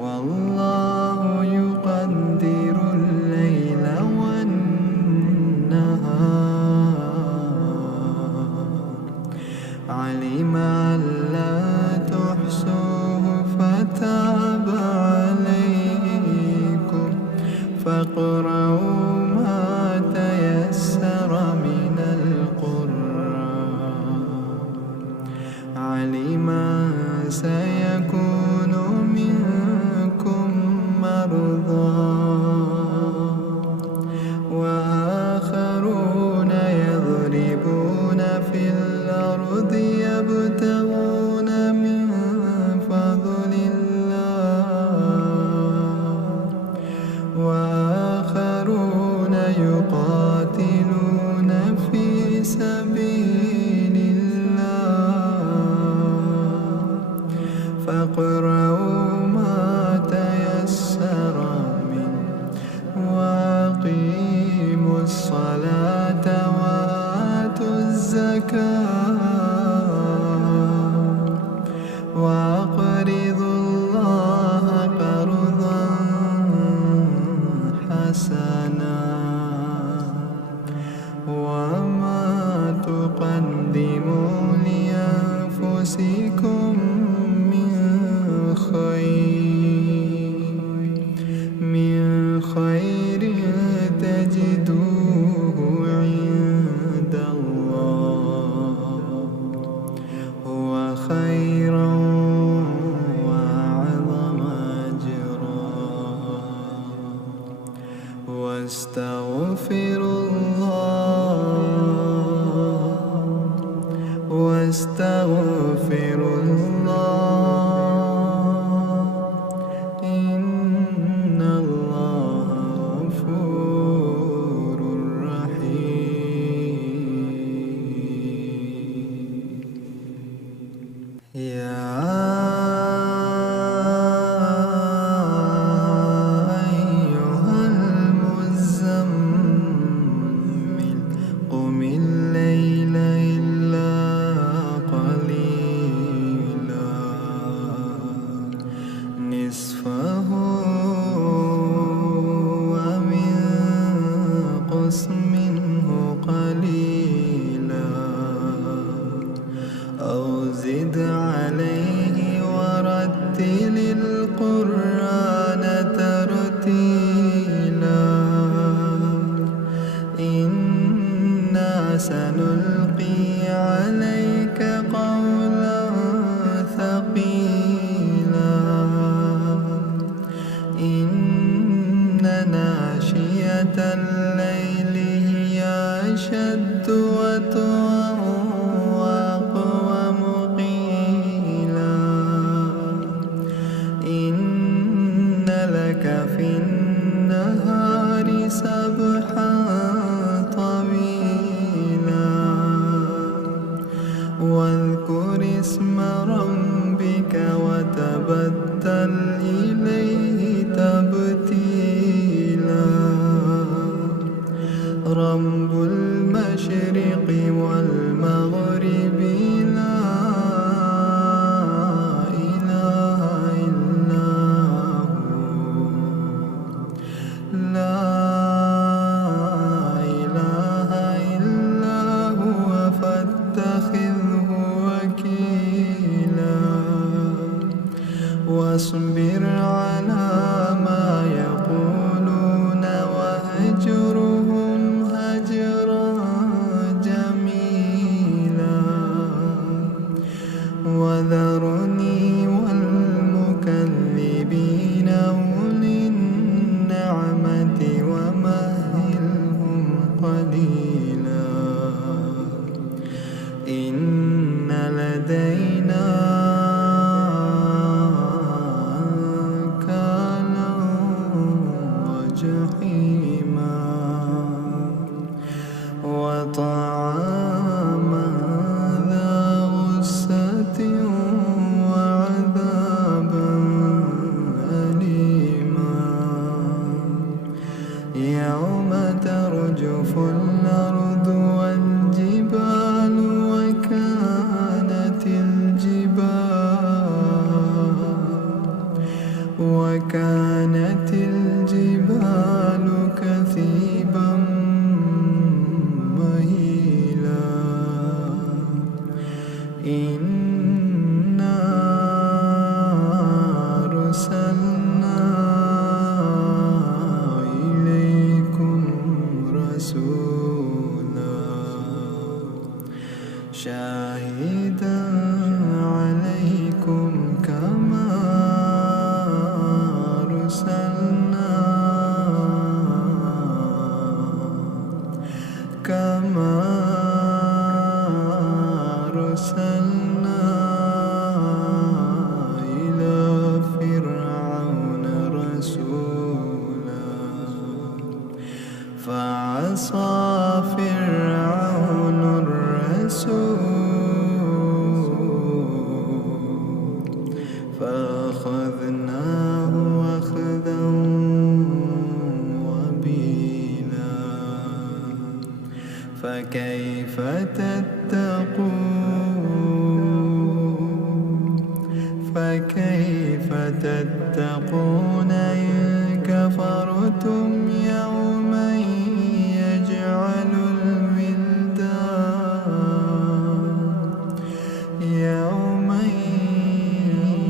والله يقدر الليل والنهار علم أن لا تحصوه فتاب عليكم فاقرؤوا ما يقاتلون في سبيل الله فاقرؤوا ما تيسر منه وأقيموا الصلاة وآتوا الزكاة وأقرضوا الله قرضا حسنا وما تقدموا لأنفسكم من خير تجدوه عند الله هو خيرا وأعظم أجرا واستغفروا الله إن الله غفور رحيم يا أيها المزمل قم الليل إلا قليلا نصفه وانقص منه قليلا أو زد عليه ورتل القرآن ترتيلا إنا سنلقي عليك قولا ثقيلا إن ناشئة الليل هي أشد وطئا وأقوم قيلا إن لك في النهار سبحا طويلا واذكر اسم ربك وتبتل إليه تبتيلا رب المشرق والمغرب لا إله إلا هو لا إله إلا هو فاتخذه وكيلا واصبر على ما يقولون واهجرهم هجرا جميلا وذرني والمكذبين أولي النعمة ومهلهم قليلا إن لدينا أنكالا وجحيما وطعاما ذا غصة وعذابا أليما يوم ترجف الأرض والجبال وكانت الجبال كثيبا مهيلا إنا أرسلنا إليكم رسولا شاهدا عليكم كما أرسلنا إلى فرعون رسولا فعصى فرعون الرسول فأخذناه أخذا وبيلا فكيف تتقون إن كفرتم يوما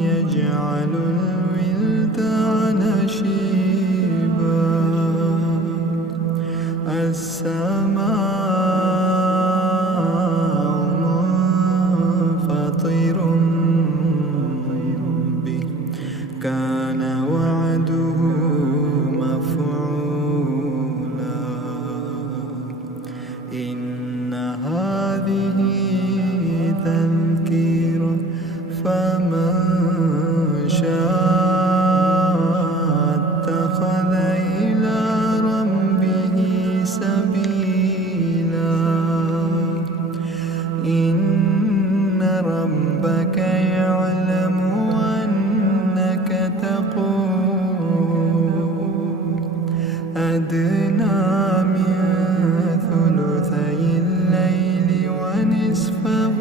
يجعل الولدان شيبا السماء منفطر به كان وعده مفعولا إن هذه تذكرة فمن شاء اتخذ إلى ربه سبيلا إن ربك يعلم أنك تقوم أدنى من ثلثي الليل ونصفه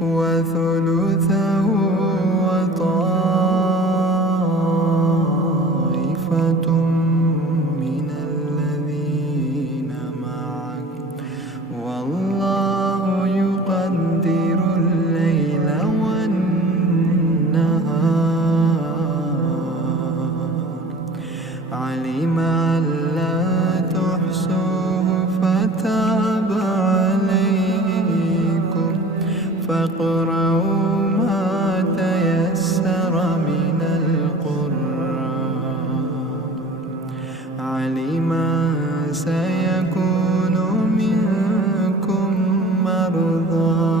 وثلثه وطائفة من الذين معك والله يقدر الليل والنهار علم أن لا تحصوه فتاب عليكم فاقرؤوا ما تيسر من القرآن علم سيكون منكم مرضى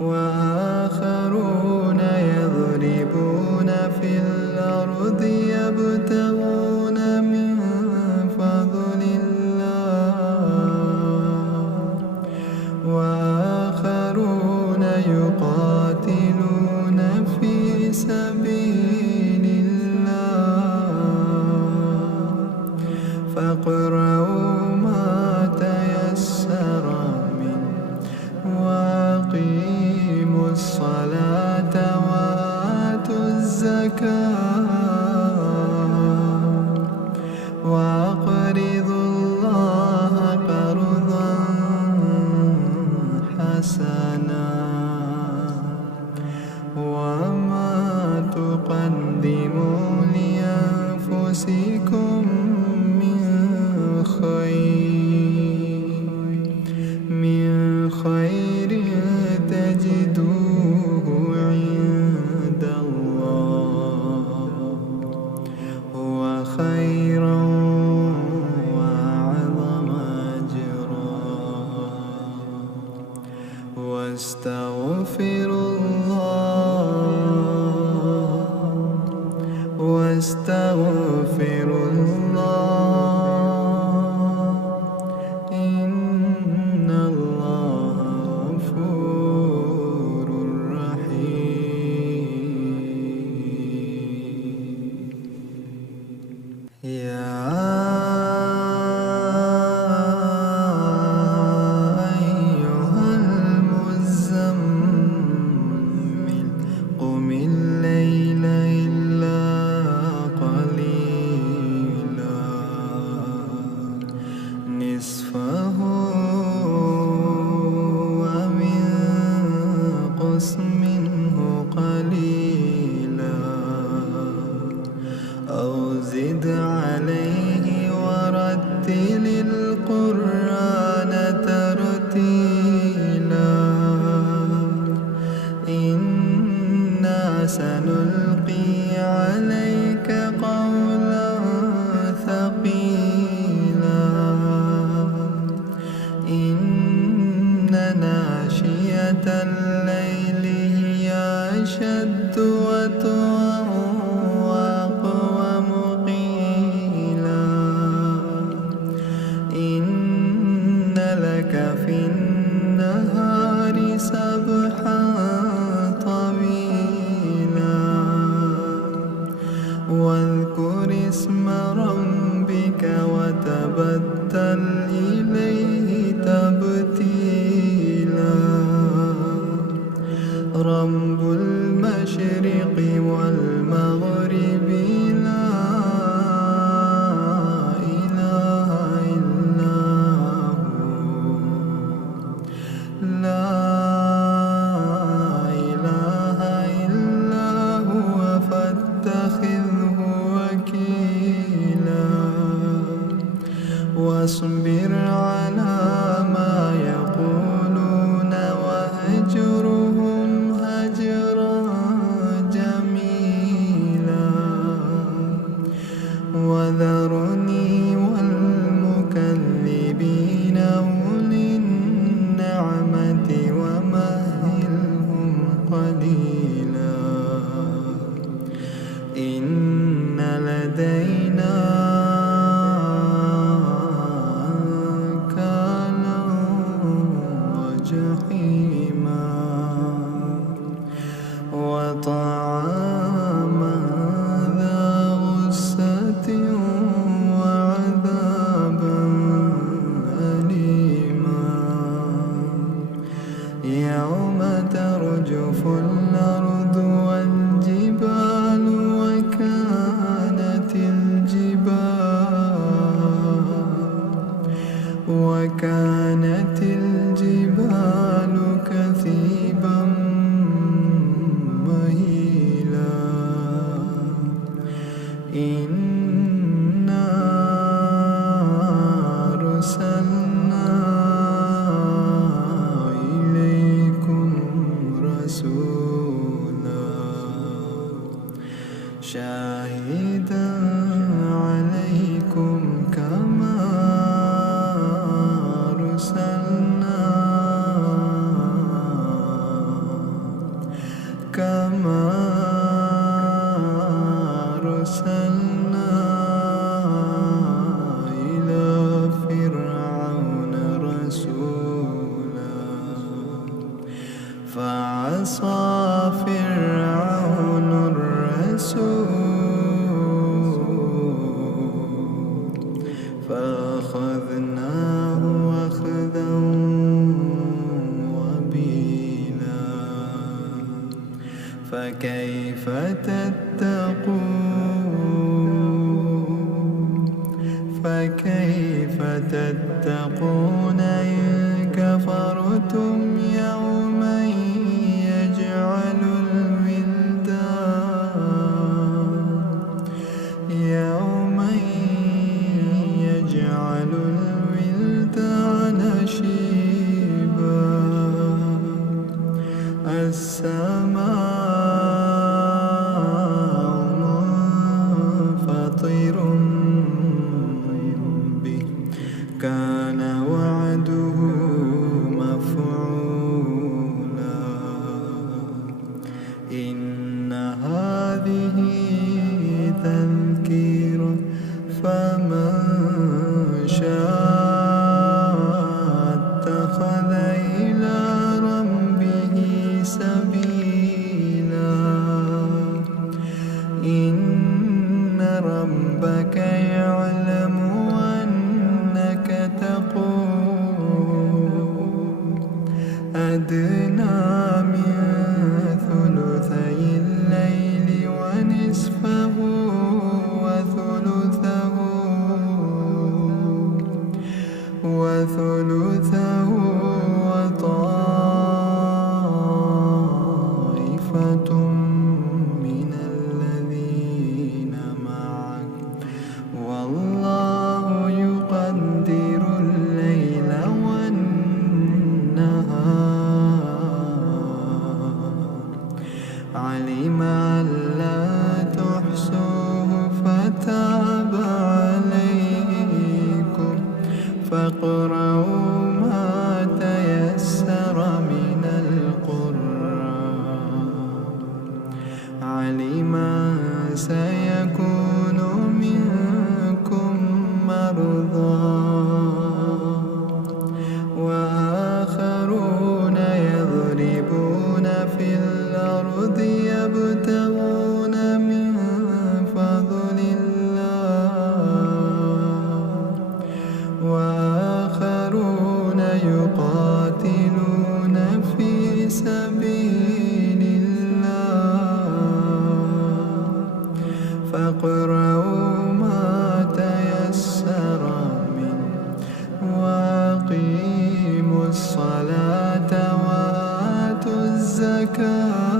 وآخرون يضربون في الأرض يبتغون من فضل الله وآخرون يقاتلون في سبيل الله فاقرؤوا ما تيسر منه وأقيموا الصلاة وآتوا الزكاة وأقرضوا الله قرضا حسنا وما تقدموا لأنفسكم من خير تجدوه عند الله هو خيرا وأعظم أجرا واستغفروا الله إن الله غفور رحيم يا أيها المزمل قم الليل إلا قليلا نصفه وانقص منه قليلا أو زد عليه ورتل القرآن ترتيلا إنا سنلقي عليك قولا ثقيلا إن ناشئة الليل هي أشد وطئا تتخذه وكيلا واصبر على ما يقولون وهجرهم هجرا جميلا وذرني والمكذبين أولي النعمة ومهلهم قليلا إن لدينا أنكالا وجحيما وطعاما ذا غصة وعذابا أليما يوم ترجف الأرض والجبال وكانت الجبال كثيبا مهيلا إنا أرسلنا إليكم رسولا شاهدا عليكم كما أرسلنا إلى فرعون رسولا فعصى فرعون الرسول فأخذناه أخذا وبيلا فكيف تتقون إن كفرتم يوما يجعل الولدان شيبا السماء منفطر به كان وعده مفعولا إن هذه تذكرة فمن شاء اتخذ إلى ربه سبيلا إن ربك يعلم أنك تقوم أدنى من ثلثي الليل ونصفه وثلثه وطائفة من الذين معك والله يقدر الليل والنهار علم أن لا تحصوه فتاب عليكم فاقرؤوا ما تيسر من القرآن علم سيكون منكم مرضى وآخرون يضربون في الأرض يبتغون من فضل الله وآخرون يقاتلون في سبيل الله فاقرؤوا ما تيسر منه وأقيموا الصلاة وآتوا الزكاة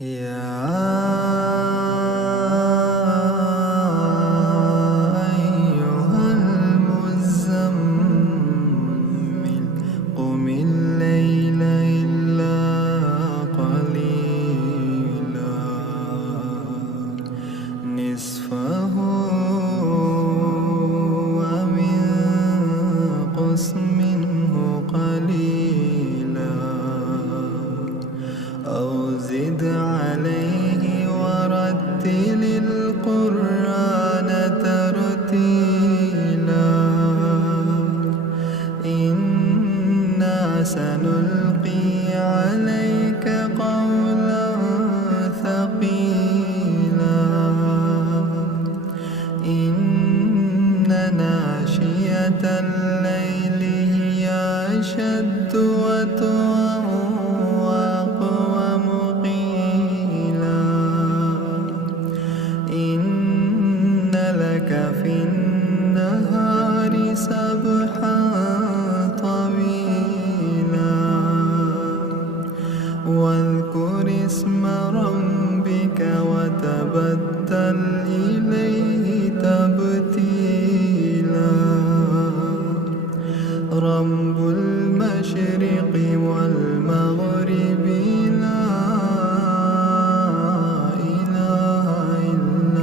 يا أيها المزمل قم الليل إلا قليلا نصفه وانقص منه قليلا أو زد عليه ورتل القرآن ترتيلا إنا سنلقي عليك قولا ثقيلا إن ناشئة الليل هي أشد وطئا وأقوم قيلا إن لك في النهار سبحا طويلا واذكر اسم ربك وتبتل إليه تبتيلا رب المشرق والمغرب لا إله إلا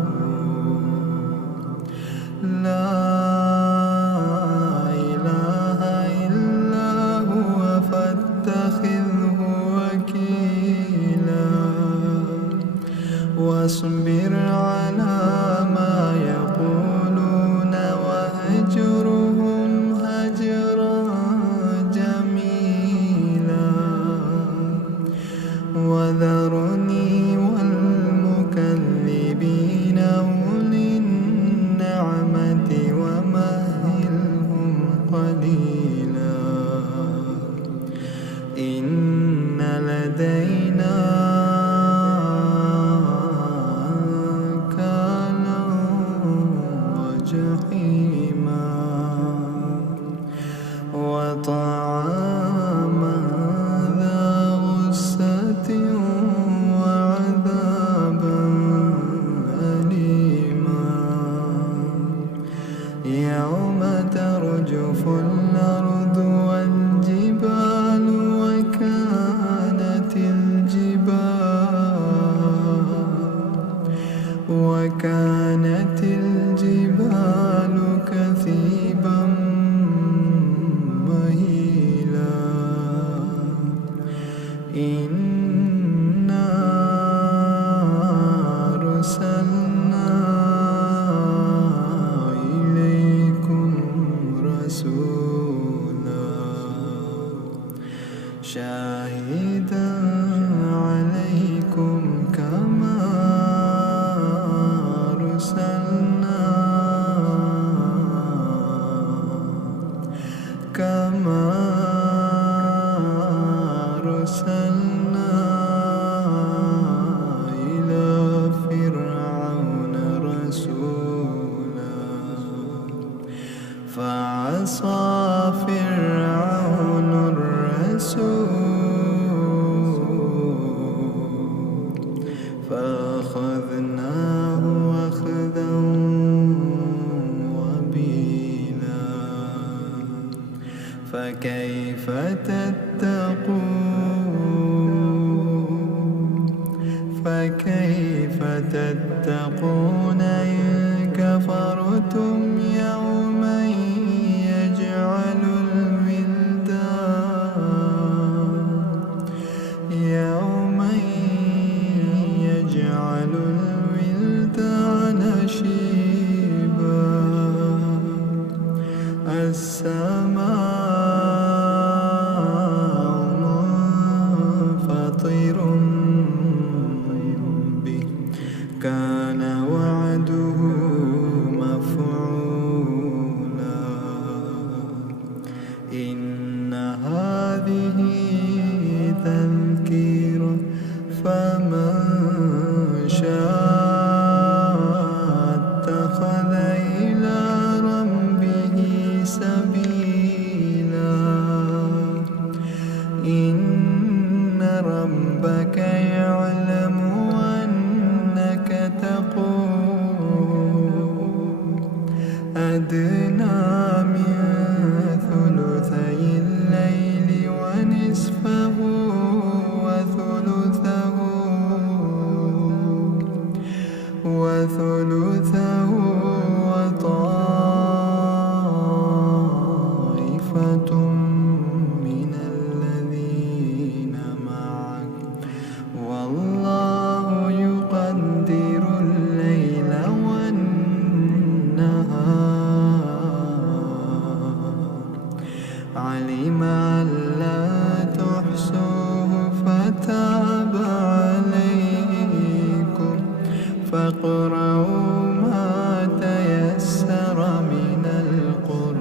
هو لا إله إلا هو فاتخذه وكيلا واصبر على ما يقولون واهجرهم هجرا جميلا وذرني والمكذبين أولي النعمة ومهلهم قليلا إن لدينا أنكالا وجحيما وطعاما ذا غصة وعذابا أليما يوم ترجف الأرض والجبال وكانت الجبال كثيبا مهيلا إنا أرسلنا إليكم رسولا شاهدا عليكم كما أرسلنا إلى فرعون رسولا فعصى فرعون الرسول فأخذناه أخذا وبيلا فكيف تتقون إن كفرتم يوما يجعل الولدان شيبا السماء منفطر به كان وعده مفعولا إن هذه تذكرة فمن شاء اتخذ إلى ربه سبيلا إن ربك وثلثه وطائفة من الذين معك والله يقدر الليل والنهار علم أن لا تحصوه فتاب عليكم فاقرؤوا ما تيسر من القرآن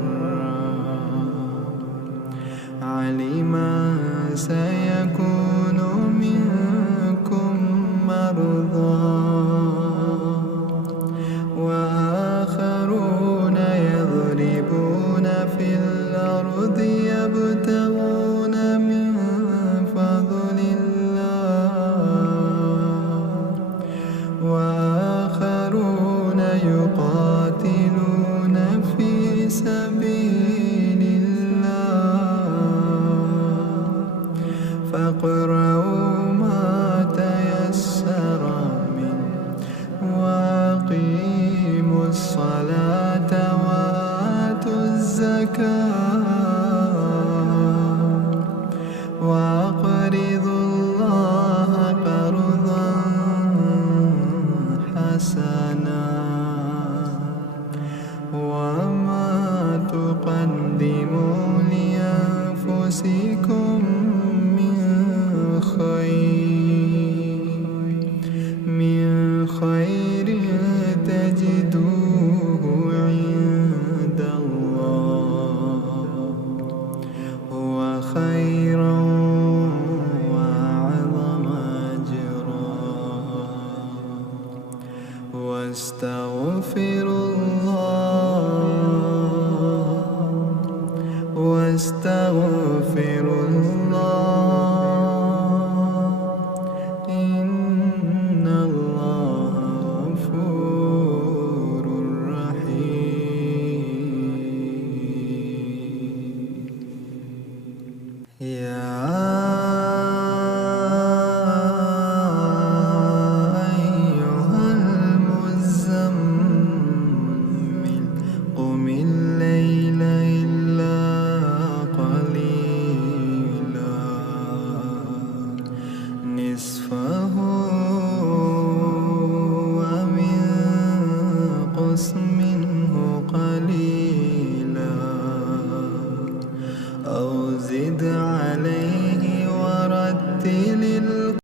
علم أن سيكون منكم مرضى وآخرون يضربون في الأرض يبتغون من فضل الله وآخرون يقاتلون في سبيل الله فاقرؤوا ما تيسر منه وأقيموا الصلاة وآتوا الزكاة وأقرضوا الله قرضا حسنا وما تقدموا لأنفسكم من خير تجدوه عند الله هو خيرا وأعظم أجرا واستغفروا الله إن الله غفور رحيم يا أيها المزمل قم الليل إلا قليلا نصفه